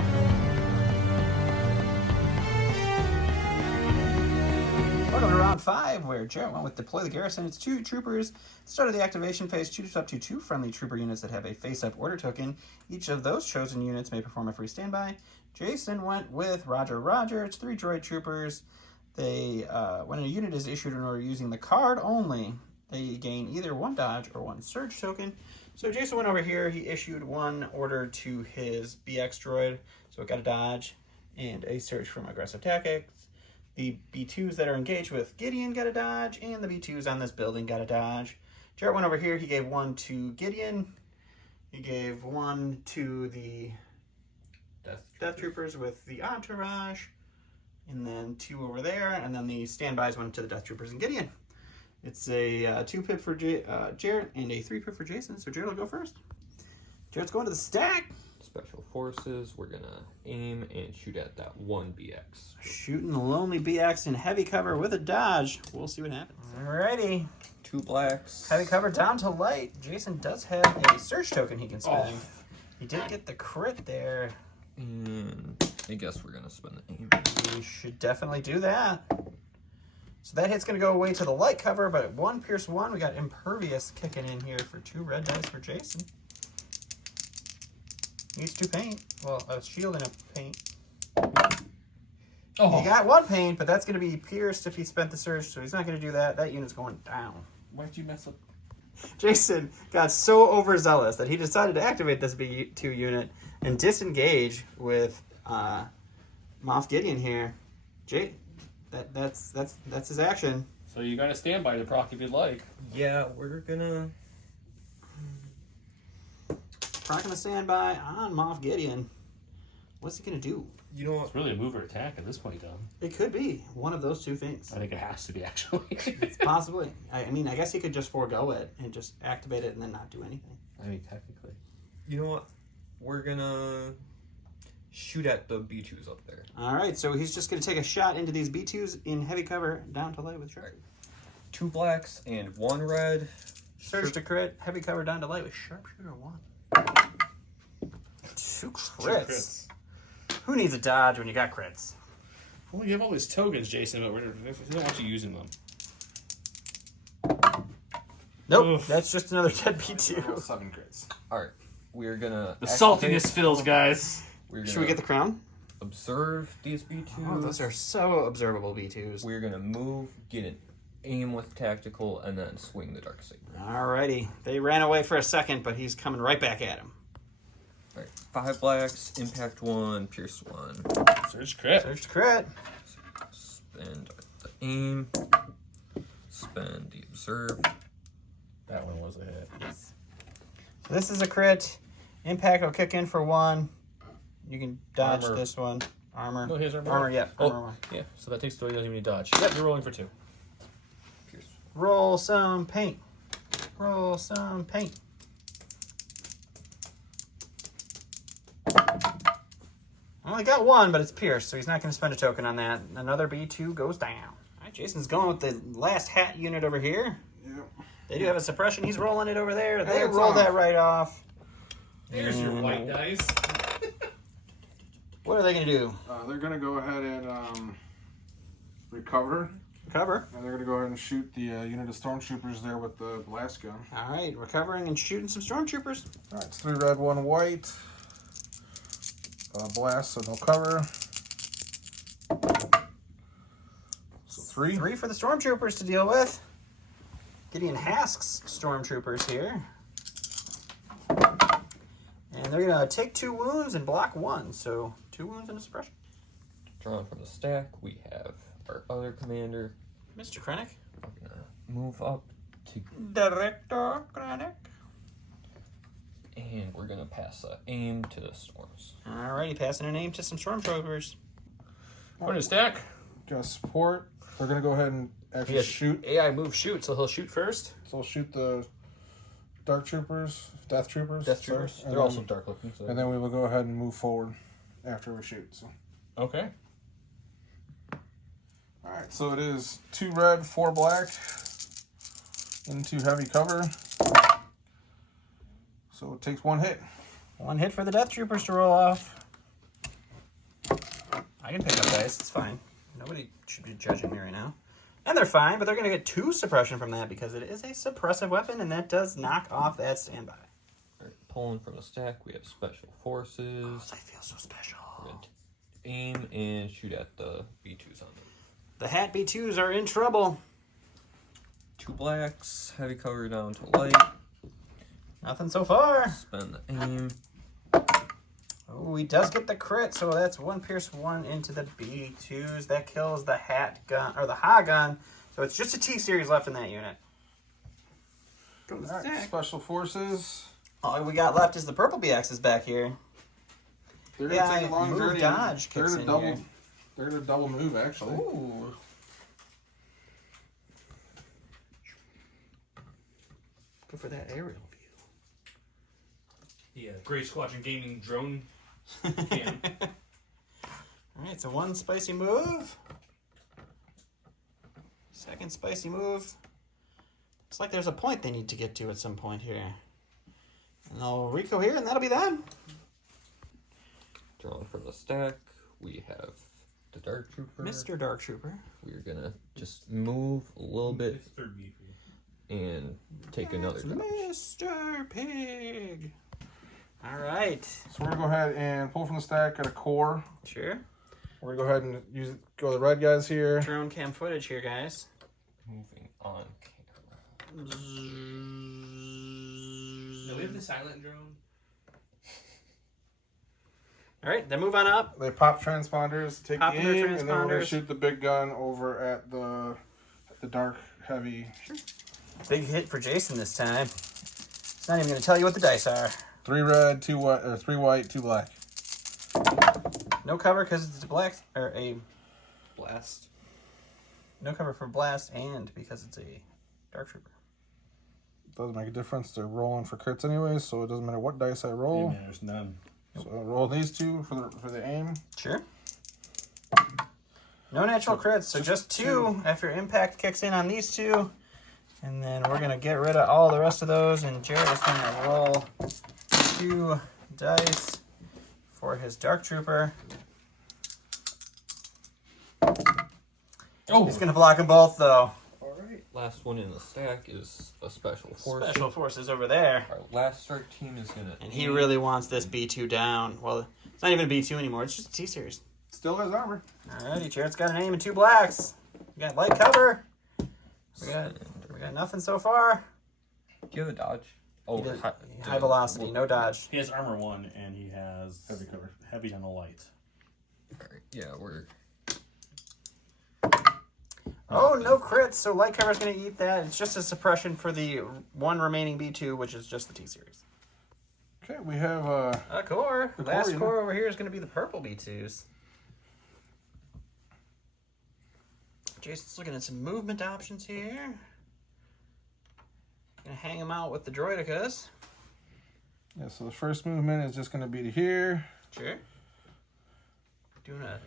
Welcome to round 5, where Jarret went with Deploy the Garrison. It's 2 troopers. At the start of the activation phase, choose up to 2 friendly trooper units that have a face-up order token. Each of those chosen units may perform a free standby. Jason went with Roger. It's 3 droid troopers. They, when a unit is issued an order using the card only, they gain either 1 dodge or 1 surge token. So Jason went over here. He issued 1 order to his BX droid, so it got a dodge and a surge from aggressive tactics. The B2s that are engaged with Gideon got a dodge, and the B2s on this building got a dodge. Jarret went over here. He gave 1 to Gideon. He gave 1 to the Death Troopers with the Entourage. And then 2 over there. And then the standbys went to the Death Troopers and Gideon. It's a 2 pip for Jarret and a 3 pip for Jason. So Jarret will go first. Jarret's going to the stack. Special forces, we're gonna aim and shoot at that 1 BX. Shooting the lonely BX in heavy cover with a dodge. We'll see what happens. Alrighty. 2 blacks. Heavy cover down to light. Jason does have a surge token he can spend. He did get the crit there. And I guess we're gonna spin the aim. We should definitely do that. So that hit's going to go away to the light cover, but at 1 pierce 1, we got Impervious kicking in here for 2 red dice for Jason. Needs 2 paint. Well, a shield and a paint. Oh, He got 1 paint, but that's going to be pierced if he spent the surge, so he's not going to do that. That unit's going down. why'd you mess up? Jason got so overzealous that he decided to activate this B2 unit and disengage with Moff Gideon here. That's his action. So you got to stand by the proc if you'd like. Yeah, we're gonna. Not going to stand by on Moff Gideon. What's he going to do? You know what? It's really a move or attack at this point, Tom. It could be one of those two things. I think it has to be, actually. Possibly. I mean, I guess he could just forego it and just activate it and then not do anything. I mean, technically. You know what? We're gonna shoot at the B2s up there. All right, so he's just going to take a shot into these B2s in heavy cover down to light with Sharp. 2 blacks and 1 red. Surge to crit, heavy cover down to light with Sharpshooter 1. 2 crits. Who needs a dodge when you got crits? Well, you have all these tokens, Jason, but we don't want you using them. Nope, Oof. that's just another dead B2. 7 crits. Alright, we're gonna. The activate- saltiness fills, guys. We're gonna Should we get the crown? observe these B2s. Oh, those are so observable B2s. We're gonna move, get an aim with tactical, and then swing the dark saber. Alrighty, they ran away for a second, but he's coming right back at him. Alright, 5 blacks, impact 1, pierce 1. Surge crit. Surge to crit. Spend the aim. Spend the observe. That one was a hit. So this is a crit. Impact will kick in for 1. You can dodge Armor. this one. Armor. No, here's armor. Armor, yeah. Oh. Armor 1. Yeah, so that takes 2, he doesn't even need dodge. Yep, you're rolling for 2. Pierce. Roll some paint. Roll some paint. Only got 1, but it's pierced, so he's not going to spend a token on that. Another B2 goes down. All right, Jason's going with the last hat unit over here. Yep. They do have a suppression. He's rolling it over there. They it's roll off. that right off. There's your white dice. What are they going to do? They're going to go ahead and recover. Recover. And they're going to go ahead and shoot the unit of stormtroopers there with the blast gun. All right, recovering and shooting some stormtroopers. All right, it's 3 red, 1 white. Blast, so no cover. So 3. 3 for the stormtroopers to deal with. Gideon Hask's stormtroopers here. And they're going to take 2 wounds and block 1. So 2 wounds and a suppression. Drawn from the stack, we have our other commander. Mr. Krennic. We're gonna move up to, Director Krennic. and we're gonna pass the aim to the storms. Alrighty, passing a name to some stormtroopers. Put in a stack. Got support. They're going to go ahead and actually shoot. AI move shoot, so he'll shoot first. So shoot the dark troopers, death troopers. Death sorry, troopers. and They're then- also dark looking. So. And then we will go ahead and move forward after we shoot. So. Okay. All right, so it is 2 red, 4 black into heavy cover. So it takes 1 hit. 1 hit for the death troopers to roll off. I can pick up dice, it's fine. Nobody should be judging me right now. And they're fine, but they're going to get 2 suppression from that because it is a suppressive weapon, and that does knock off that standby. All right, pulling from the stack, we have special forces. I feel so special. We're gonna aim and shoot at the B2s on them. The Hat B2s are in trouble. 2 blacks, heavy cover down to light. Nothing so far. Spend the aim. Oh, he does get the crit, so that's 1 pierce 1 into the B2s. That kills the Hat gun, or the Ha gun. So it's just a T series left in that unit. Go to the All right, stack. special forces. All we got left is the purple BXs back here. They're gonna Yeah, take a long move journey. dodge They're kicks gonna in double. here. They're gonna double move actually. Ooh. Good for that aerial view. Yeah, Gray Squadron Gaming drone cam. Alright, so 1 spicy move. 2nd spicy move. Looks like there's a point they need to get to at some point here. And they'll Rico here, and that'll be them. Drawn from the stack, we have the Dark Trooper. Mr. Dark Trooper. We're gonna just move a little bit Third B and take another dodge. Mr. Pig. Alright. So we're gonna go ahead and pull from the stack at a core. Sure. We're gonna go ahead and go the red guys here. Drone cam footage here, guys. Moving on camera. No, we have the silent drone. All right, then move on up. They pop transponders, take Pop the their aim, and then we're gonna transponders. shoot the big gun over at the dark heavy. Big hit for Jason this time. It's not even going to tell you what the dice are. 3 red, 2 white, or 3 white, 2 black. No cover because it's a black or a Blast. no cover for blast, and because it's a dark trooper. Doesn't make a difference. They're rolling for crits anyways, so it doesn't matter what dice I roll. Yeah, there's none. So I'll roll these 2 for the aim. Sure. No natural crits, so just 2 after impact kicks in on these 2. And then we're going to get rid of all the rest of those, and Jarret is going to roll 2 dice for his dark trooper. Oh, He's going to block them both, though. Alright, last one in the stack is a special force. Special forces over there. Our last start team is gonna. And he really wants this B2 down. Well, it's not even a B2 anymore. It's just a T-Series. Still has armor. Alrighty, Jarret's got an aim and 2 blacks. We got light cover. We got nothing so far. Do you have a dodge? Oh, High velocity, no dodge. He has armor 1 and he has Heavy cover. Heavy on the light. Alright, yeah, we're. Oh, no crits, so light cover's going to eat that. It's just a suppression for the 1 remaining B2, which is just the T-Series. Okay, we have A core. The Last core, you know. core over here is going to be the purple B2s. Jason's looking at some movement options here. Gonna hang them out with the droidicas. yeah. So the first movement is just gonna be to here. Sure. Doing a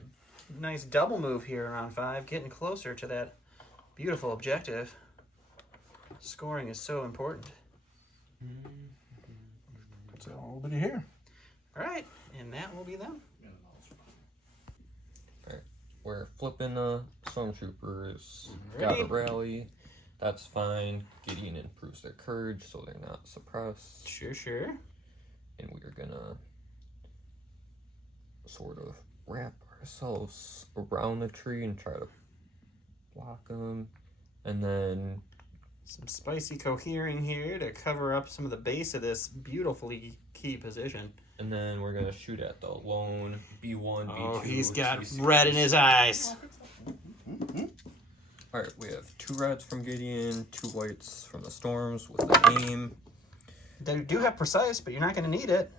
nice double move here around 5, getting closer to that beautiful objective. Scoring is so important. So a little bit of here. All right, and that will be them. Alright, we're flipping stormtroopers. Ready? Got a rally. That's fine. Gideon improves their courage so they're not suppressed. Sure, sure. And we're gonna sort of wrap ourselves around the tree and try to block them. And then Some spicy cohering here to cover up some of the base of this beautifully key position. and then we're gonna shoot at the lone B1, B2. Oh, he's got T-Series. red in his eyes. Alright, we have 2 reds from Gideon, 2 whites from the Storms with the aim. They do have precise, but you're not going to need it.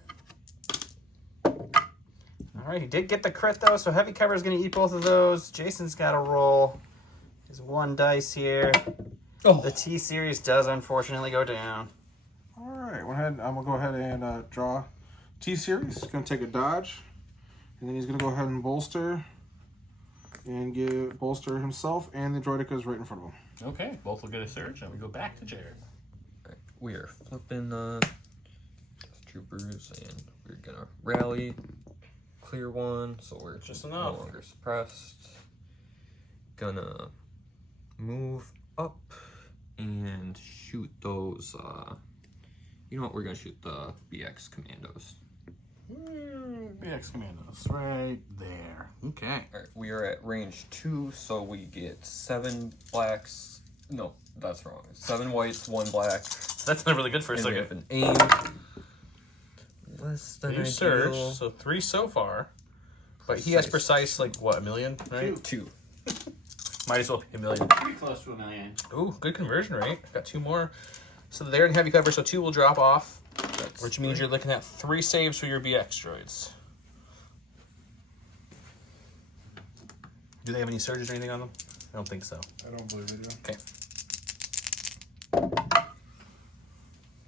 All right, he did get the crit, though, so heavy cover is going to eat both of those. Jason's got to roll his 1 dice here. Oh. The T-Series does, unfortunately, go down. All right, I'm gonna go ahead and draw T-Series. He's gonna take a dodge, and then he's gonna go ahead and bolster, and bolster himself and the droidicas right in front of him. Okay, both will get a surge, and we go back to Jarret. Alright, we are flipping the troopers and we're gonna rally, clear 1, so we're Just no enough. longer suppressed. Gonna move up and shoot those. You know what? We're gonna shoot the BX commandos. BX Commandos, right there. Okay. Alright, we are at range 2, so we get 7 blacks. No, that's wrong. 7 whites, 1 black. That's not really good for a And we second. have an aim. Less than You ideal. surge, so 3 so far. But he has precise, like, what, a million, right? 2. Might as well be a million. Pretty close to a million. Ooh, good conversion rate. Got 2 more. So they're in heavy cover, so 2 will drop off. That's Which means you're looking at 3 saves for your BX droids. Do they have any surges or anything on them? I don't think so. I don't believe they do. Okay.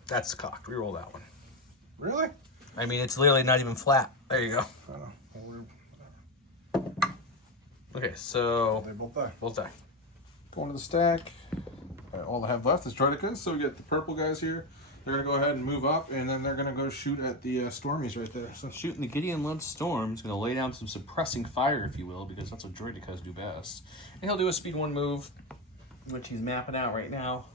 That's cocked. Reroll that one. Really? I mean, it's literally not even flat. There you go. I don't know. Well, Okay, so they both die. both die. Going to the stack. All I have left is droidicas, so we get the purple guys here. They're gonna go ahead and move up, and then they're gonna go shoot at the Stormies right there. So Shooting the Gideon-led Storm is going to lay down some suppressing fire, if you will, because that's what droidicas do best. And he'll do a speed 1 move, which he's mapping out right now.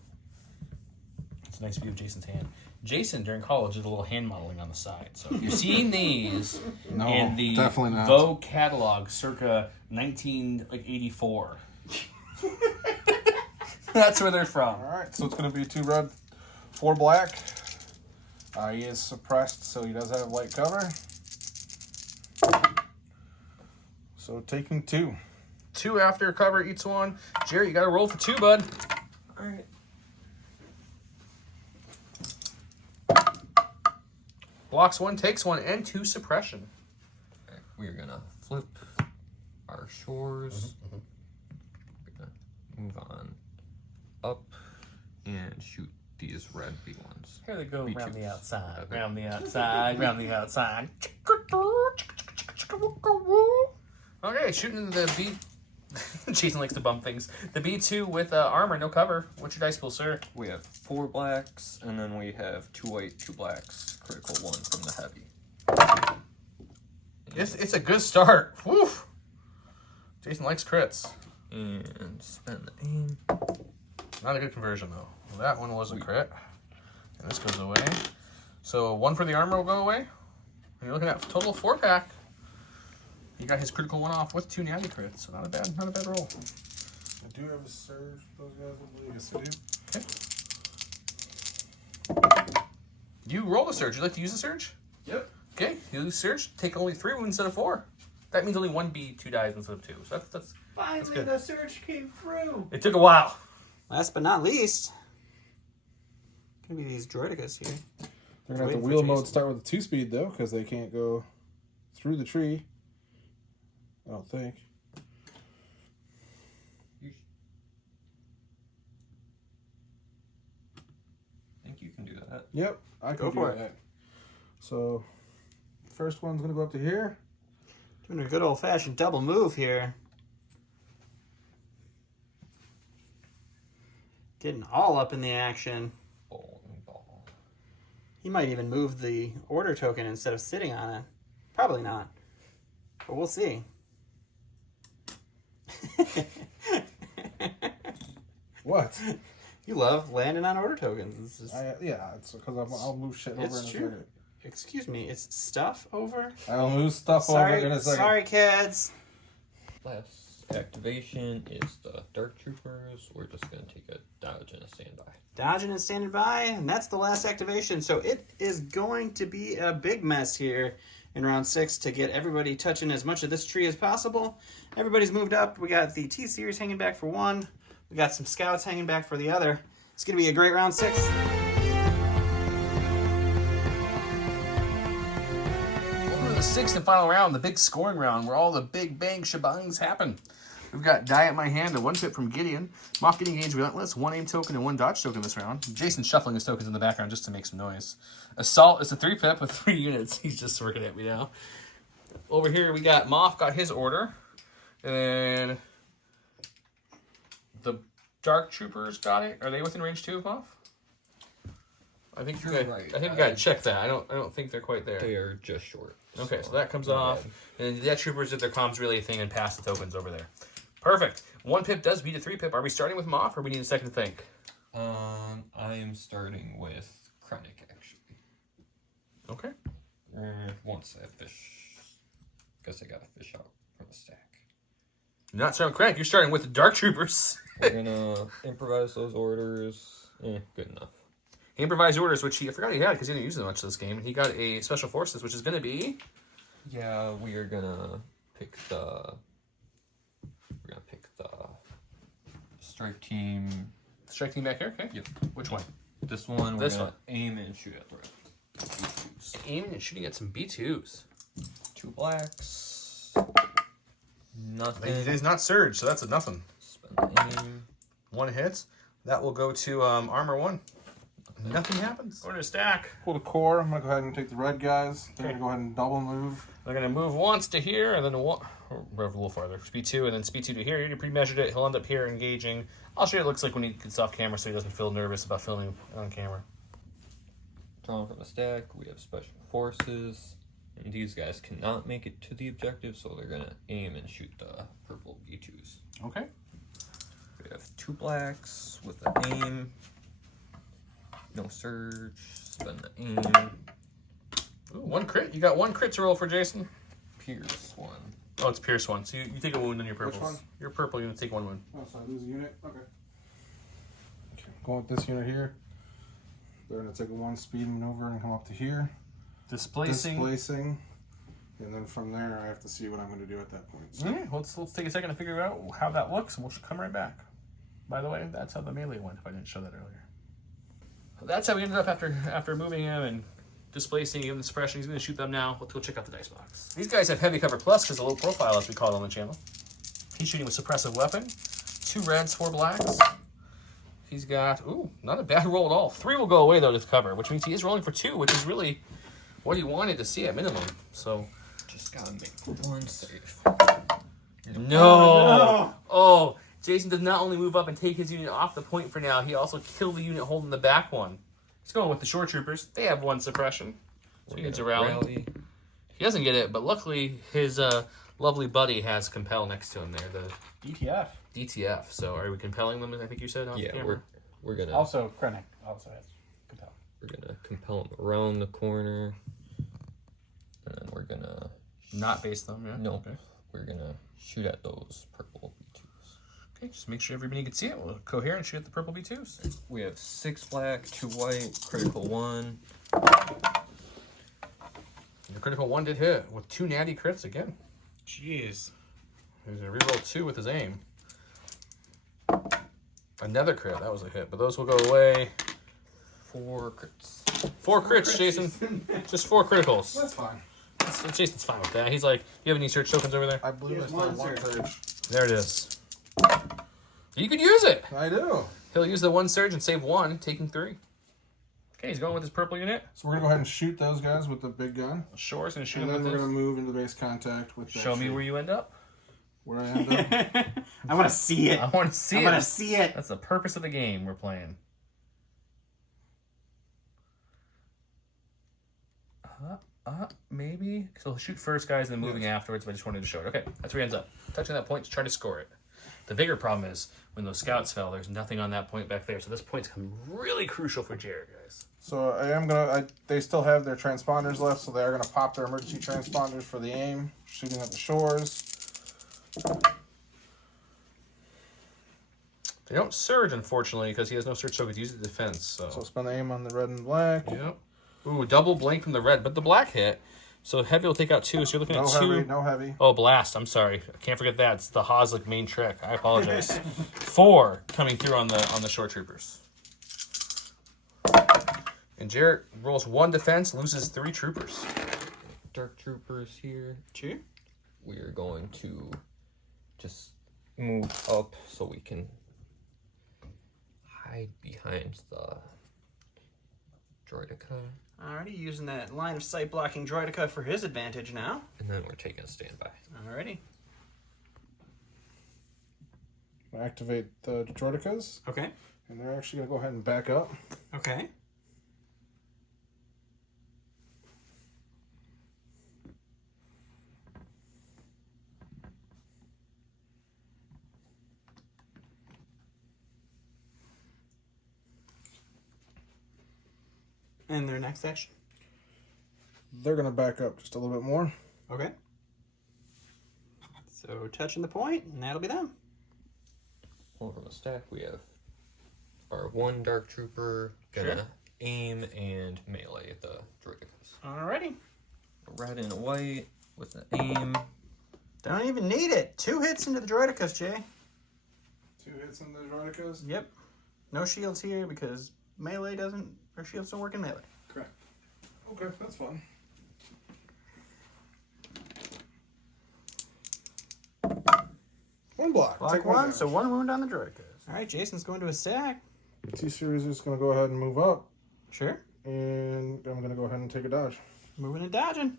It's a nice view of Jason's hand. Jason during college did a little hand modeling on the side. So if you're seeing these No, in the definitely not. Vogue catalog circa 1984, that's where they're from. All right, so it's going to be 2 red, 4 black. He is suppressed, so he does have light cover. So taking 2. 2 after cover each one. Jarret, you got to roll for 2, bud. All right. Blocks 1, takes 1, and 2 suppression. Okay, we are gonna flip our shores. We're gonna move on up and shoot these red B1s. Here they go B2s. around the outside, round the outside, round the outside. Okay, shooting the B. Jason likes to bump things. The B2 with armor, no cover. What's your dice pool, sir? We have 4 blacks, and then we have 2 white, 2 blacks. Critical 1 from the heavy. It's a good start. Woo! Jason likes crits. And spend the aim. Not a good conversion, though. Well, that one was a crit. And this goes away. So 1 for the armor will go away. And you're looking at a total of 4-pack. He got his critical 1 off with 2 natty crits. So not a bad roll. I do have a surge for those guys, I believe. Yes, I do. Okay. You roll the surge. Would you like to use the surge? Yep. Okay, you use surge. Take only 3 wounds instead of 4. That means only 1 B2 dies instead of 2. So that's Finally, good. the surge came through. It took a while. Last but not least, gonna be these droidicas here. They're going to have Waiting the for wheel Jason. mode start with a 2-speed, though, because they can't go through the tree. I don't think. I think you can do that. Yep, I can Go do for it. that. So, first one's going to go up to here. Doing a good old-fashioned double move here. Getting all up in the action. Bowling ball. He might even move the order token instead of sitting on it. Probably not. But we'll see. What? You love landing on order tokens. It's just, Yeah, it's because I'll move shit over It's in a true. second. excuse me, it's stuff over? I'll move stuff over in a second. Sorry, kids. Last activation is the Dark Troopers. We're just going to take a dodge and a standby. Dodging and standing by, and that's the last activation. So it is going to be a big mess here in round 6 to get everybody touching as much of this tree as possible. Everybody's moved up. We got the T-Series hanging back for one. We got some Scouts hanging back for the other. It's going to be a great round 6. Welcome to the 6th and final round, the big scoring round, where all the big bang shebangs happen. We've got Die at My Hand, a 1 pip from Gideon. Mock Gideon Gauge Relentless, 1 aim token and 1 dodge token this round. Jason's shuffling his tokens in the background just to make some noise. Assault is a 3 pip with 3 units. He's just working at me now. Over here we got Moff got his order. And then the Dark Troopers got it. Are they within range 2 of Moff? I think You're we right. got to check that. I don't think they're quite there. They are just short. Okay, so that comes my off. bad. And the Death Troopers did their comms relay thing and passed the tokens over there. Perfect. 1 pip does beat a 3 pip. Are we starting with Moff or we need a second to think? I am starting with Krennic, actually. Okay. Once I fish. Guess I gotta fish out from the stack. You're not starting with Crank. You're starting with the Dark Troopers. We're gonna improvise those orders. Good enough. He improvised orders, which I forgot he had because he didn't use them much this game. He got a Special Forces, which is going to be... Yeah, we are gonna pick the... strike team. Strike team back here? Okay. Yep. Which one? This one, we're This gonna one. aim and shoot at the red. B2s. Aiming and shooting at some B2s. 2 blacks. Nothing. He's not Surge, so that's a nothing. Spend the aim. 1 hits. That will go to Armor 1. Nothing happens. Order stack. Pull the core. I'm going to go ahead and take the red guys. They're Okay. going to go ahead and double move. They're going to move once to here, and then a little farther. Speed 2, and then speed 2 to here. You pre-measured it. He'll end up here engaging. I'll show you what it looks like when he gets off camera so he doesn't feel nervous about filming on camera. Drawing from the stack, we have special forces. And these guys cannot make it to the objective, so they're gonna aim and shoot the purple B2s. Okay. We have 2 blacks with an aim. No surge. Spend the aim. Ooh, one crit. You got one crit to roll for Jason. Pierce 1. Oh, it's Pierce 1. So you take a wound on your purples. Which one? Your purple unit take 1 wound. Oh, so I lose a unit? Okay. Going with this unit here. They're going to take a 1 speed maneuver and come up to here. Displacing. And then from there, I have to see what I'm going to do at that point. So. Okay, let's take a second to figure out how that looks, and we'll come right back. By the way, that's how the melee went, if I didn't show that earlier. That's how we ended up after moving him and displacing him, the suppression. He's going to shoot them now. Let's go check out the dice box. These guys have heavy cover plus because of low profile, as we call it on the channel. He's shooting with suppressive weapon. 2 reds, 4 blacks. He's got, ooh, not a bad roll at all. 3 will go away, though, to cover, which means he is rolling for 2, which is really what he wanted to see at minimum. So, Just gotta make 1 save. no! Oh, Jason does not only move up and take his unit off the point for now, he also killed the unit holding the back one. He's going with the shore troopers. They have 1 suppression. So he needs a rally. He doesn't get it, but luckily his lovely buddy has Compel next to him there, the DTF. DTF. So are we compelling them, I think you said, off Yeah, camera? we're gonna Also, Krennic also has compel. we're gonna compel him around the corner. And then we're gonna Not base them, yeah? no, Okay. we're gonna shoot at those purple B2s. Okay, just make sure everybody can see it. We'll cohere and shoot at the purple B2s. We have 6 black, 2 white, critical 1. The critical 1 did hit with 2 natty crits again. Jeez. He's gonna reroll 2 with his aim. Another crit, that was a hit, but those will go away. 4 crits. 4 crits, Jason. Just 4 criticals. That's fine. So Jason's fine with that. He's like, you have any search tokens over there? I believe I Here's still have one 1 surge. There it is. You could use it. I do. He'll use the 1 surge and save 1, taking 3. Okay, he's going with his purple unit. So we're going to go ahead and shoot those guys with the big gun. Shore's gonna shoot And him then with we're this. going to move into base contact with that. Show me shoot. where you end up. Where I end up. I want to see it. I want to see I it. want to see it. That's the purpose of the game we're playing. Maybe. So he'll shoot first, guys, and then moving afterwards, but I just wanted to show it. Okay, that's where he ends up. Touching that point to try to score it. The bigger problem is when those scouts fell, there's nothing on that point back there. So this point's become really crucial for Jarret, guys. So I am going to... They still have their transponders left, so they are going to pop their emergency transponders for the aim. Shooting at the shores. They don't surge, unfortunately, because he has no surge token to use the defense. So Spend the aim on the red and black. yep. Ooh, double blank from the red, but the black hit. So heavy will take out 2, so you're looking No at 2. heavy, no heavy. Oh, blast. I'm sorry. I can't forget that. It's the Hoslick main trick. I apologize. 4 coming through on the shore troopers. And Jarret rolls 1 defense, loses 3 troopers. Dark troopers here. Cheer. We are going to just move up so we can hide behind the Droidica. Alrighty, using that line of sight blocking Droidica for his advantage now. And then we're taking a standby. Alrighty. Activate the Droidicas. Okay. And they're actually going to go ahead and back up. Okay. And their next action. They're going to back up just a little bit more. Okay. So touching the point, and that'll be them. Over on the stack, we have our 1 Dark Trooper, gonna aim and melee at the Droidicas. Alrighty. A red and a white with an aim. Don't even need it. 2 hits into the Droidicas, Jay. 2 hits on the Droidicas. Yep. No shields here because melee doesn't, or shields don't work in melee. Correct. Okay, that's fine. One block. Block Take 1, damage. so 1 wound on the Droidicas. Alright, Jason's going to a stack. The T-Series is going to go ahead and move up. Sure. And I'm going to go ahead and take a dodge. Moving and dodging.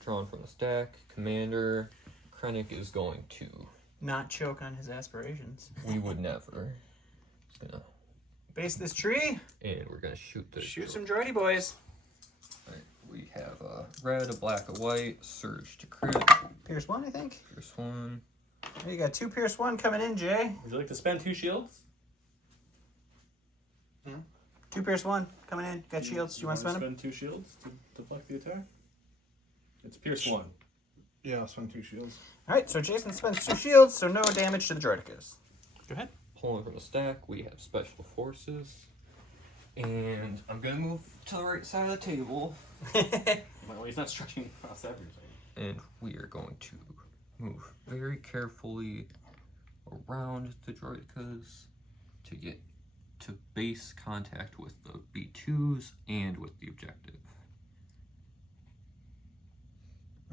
Drawn from the stack. Commander Krennic is going to. Not choke on his aspirations. We would never. He's gonna. Base this tree. And we're gonna shoot the. Shoot some droidy boys. Alright, we have a red, a black, a white. Surge to crit. Pierce 1, I think. Pierce 1. There you got 2 Pierce 1 coming in, Jay. Would you like to spend 2 shields? 2 Pierce 1 coming in. Got shields. You want to spend them? Spend 2 shields to deflect the attack? It's Pierce 1. Yeah, I'll spend 2 shields. Alright, so Jason spends 2 shields, so no damage to the Droidicas. Go ahead. Pulling from the stack, we have Special Forces. And I'm going to move to the right side of the table. Well, he's not stretching across everything. And we are going to move very carefully around the Droidicas to get to base contact with the B2s and with the objective.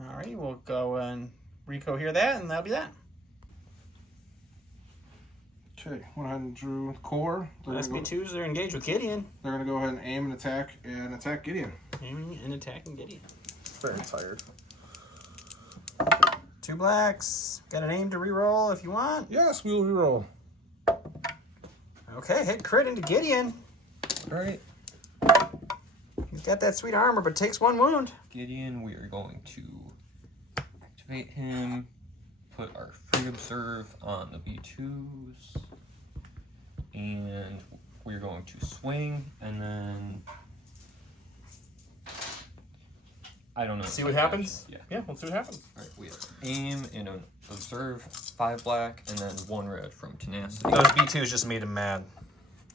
Alright, we'll go and reco-hear that, and that'll be that. Okay, went ahead and drew core. SB2s are engaged with Gideon. They're going to go ahead and aim and attack Gideon. Aiming and attacking Gideon. Very tired. 2 blacks. Got an aim to reroll if you want. Yes, we will reroll. Okay, hit crit into Gideon. Alright, He's got that sweet armor, but takes 1 wound. Gideon, we are going to activate him, put our Free Observe on the B2s, and we're going to swing, and then I don't know. See what happens? Yeah. Yeah, let's see what happens. Alright, we have aim and an observe, 5 black, and then 1 red from tenacity. Those B2s just made him mad.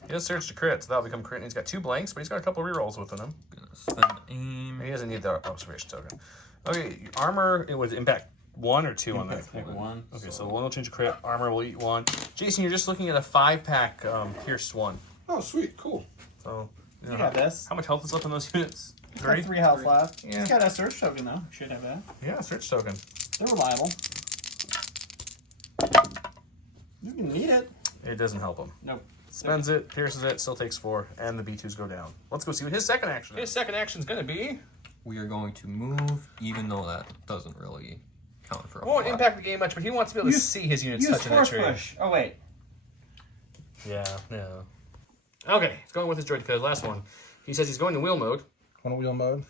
He does search to crit, so that'll become crit. And he's got 2 blanks, but he's got a couple rerolls within him. Gonna spend aim. He doesn't need the observation token. Okay, armor, it would impact 1 or 2 on that. Pick 1. Okay, so 1 will change to crit. Armor will eat 1. Jason, you're just looking at a 5-pack pierced 1. Oh, sweet, cool. So, You got this. how much health is left in those units? He's got 3 health left. Yeah. He's got a search token, though. Should have that. Yeah, search token. They're reliable. You can need it. It doesn't help him. Nope. Spends it, pierces it, still takes 4, and the B2s go down. Let's go see what his second action is. His second action is going to be... We are going to move, even though that doesn't really count for a Won't lot. impact the game much, but he wants to be able to see his units Use touching that force tree. push. Oh, wait. Yeah, no. Okay, he's going with his droid code. Last one. He says he's going to wheel mode. On a wheel mode.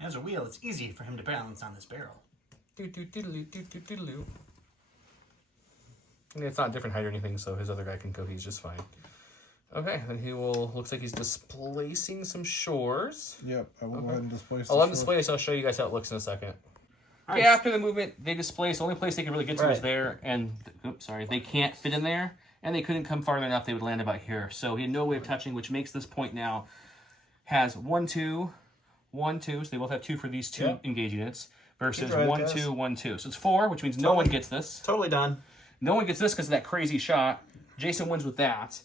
As a wheel, it's easy for him to balance on this barrel. Do-do-diddle-oo, it's not a different height or anything, so his other guy can go. He's just fine. Okay, then he will. Looks like he's displacing some shores. Yep, I will go ahead and displace I'll let him this displace. I'll show you guys how it looks in a second. All Okay, right. after the movement, they displace. The only place they can really get to is Right. there, and oops, sorry, they can't fit in there, and they couldn't come farther enough. They would land about here. So he had no way of touching, which makes this point now has 1, 2, 1, 2. So they both have 2 for these 2 Yep. engage units versus Good drive, 1, guys. 2, 1, 2. So it's 4, which means no one gets this. Totally done. No one gets this because of that crazy shot. Jason wins with that.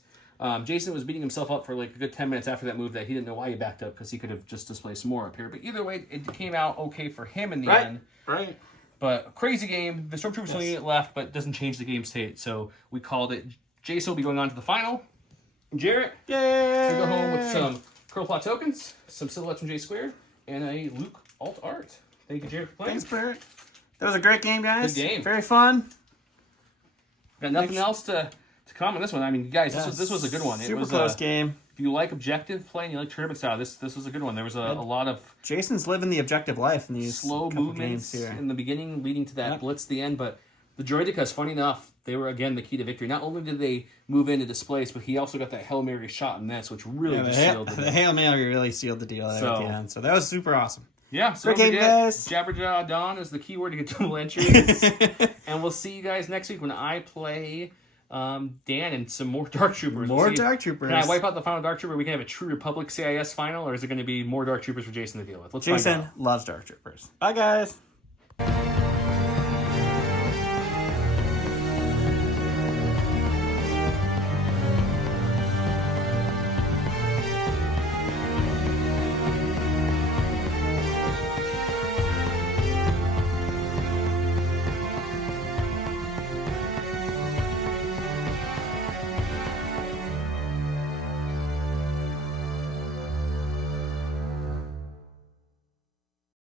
Jason was beating himself up for like a good 10 minutes after that move that he didn't know why he backed up because he could have just displaced more up here. But either way, it came out okay for him in the end. Right. But crazy game. The Stormtroopers only get left, but doesn't change the game state. So we called it. Jason will be going on to the final. Jarret, Yay! we go home with some Curl Plot tokens, some silhouettes from J Squared, and a Luke alt art. Thank you, Jarret, for playing. Thanks, Barrett. That was a great game, guys. Good game. Very fun. Got nothing else to come on this one. I mean, guys, this was a good one. It Super was close game. If you like objective play and you like tournament style, this was a good one. There was a lot of Jason's living the objective life in these slow couple movements games here. in the beginning, leading to that Yep. blitz at the end. But the Droidicas, funny enough, they were again the key to victory. Not only did they move in to displace, but he also got that Hail Mary shot in this, which really just sealed the it. Hail Mary really sealed the deal there at the end. So that was super awesome. Yeah, so Great don't game, forget, guys. Jabberjaw Dawn is the keyword to get double entries. And we'll see you guys next week when I play Dan and some more Dark Troopers. More We'll see. Dark Troopers. Can I wipe out the final Dark Trooper? We can have a True Republic CIS final, or is it going to be more Dark Troopers for Jason to deal with? Let's find Jason out. loves Dark Troopers. Bye, guys.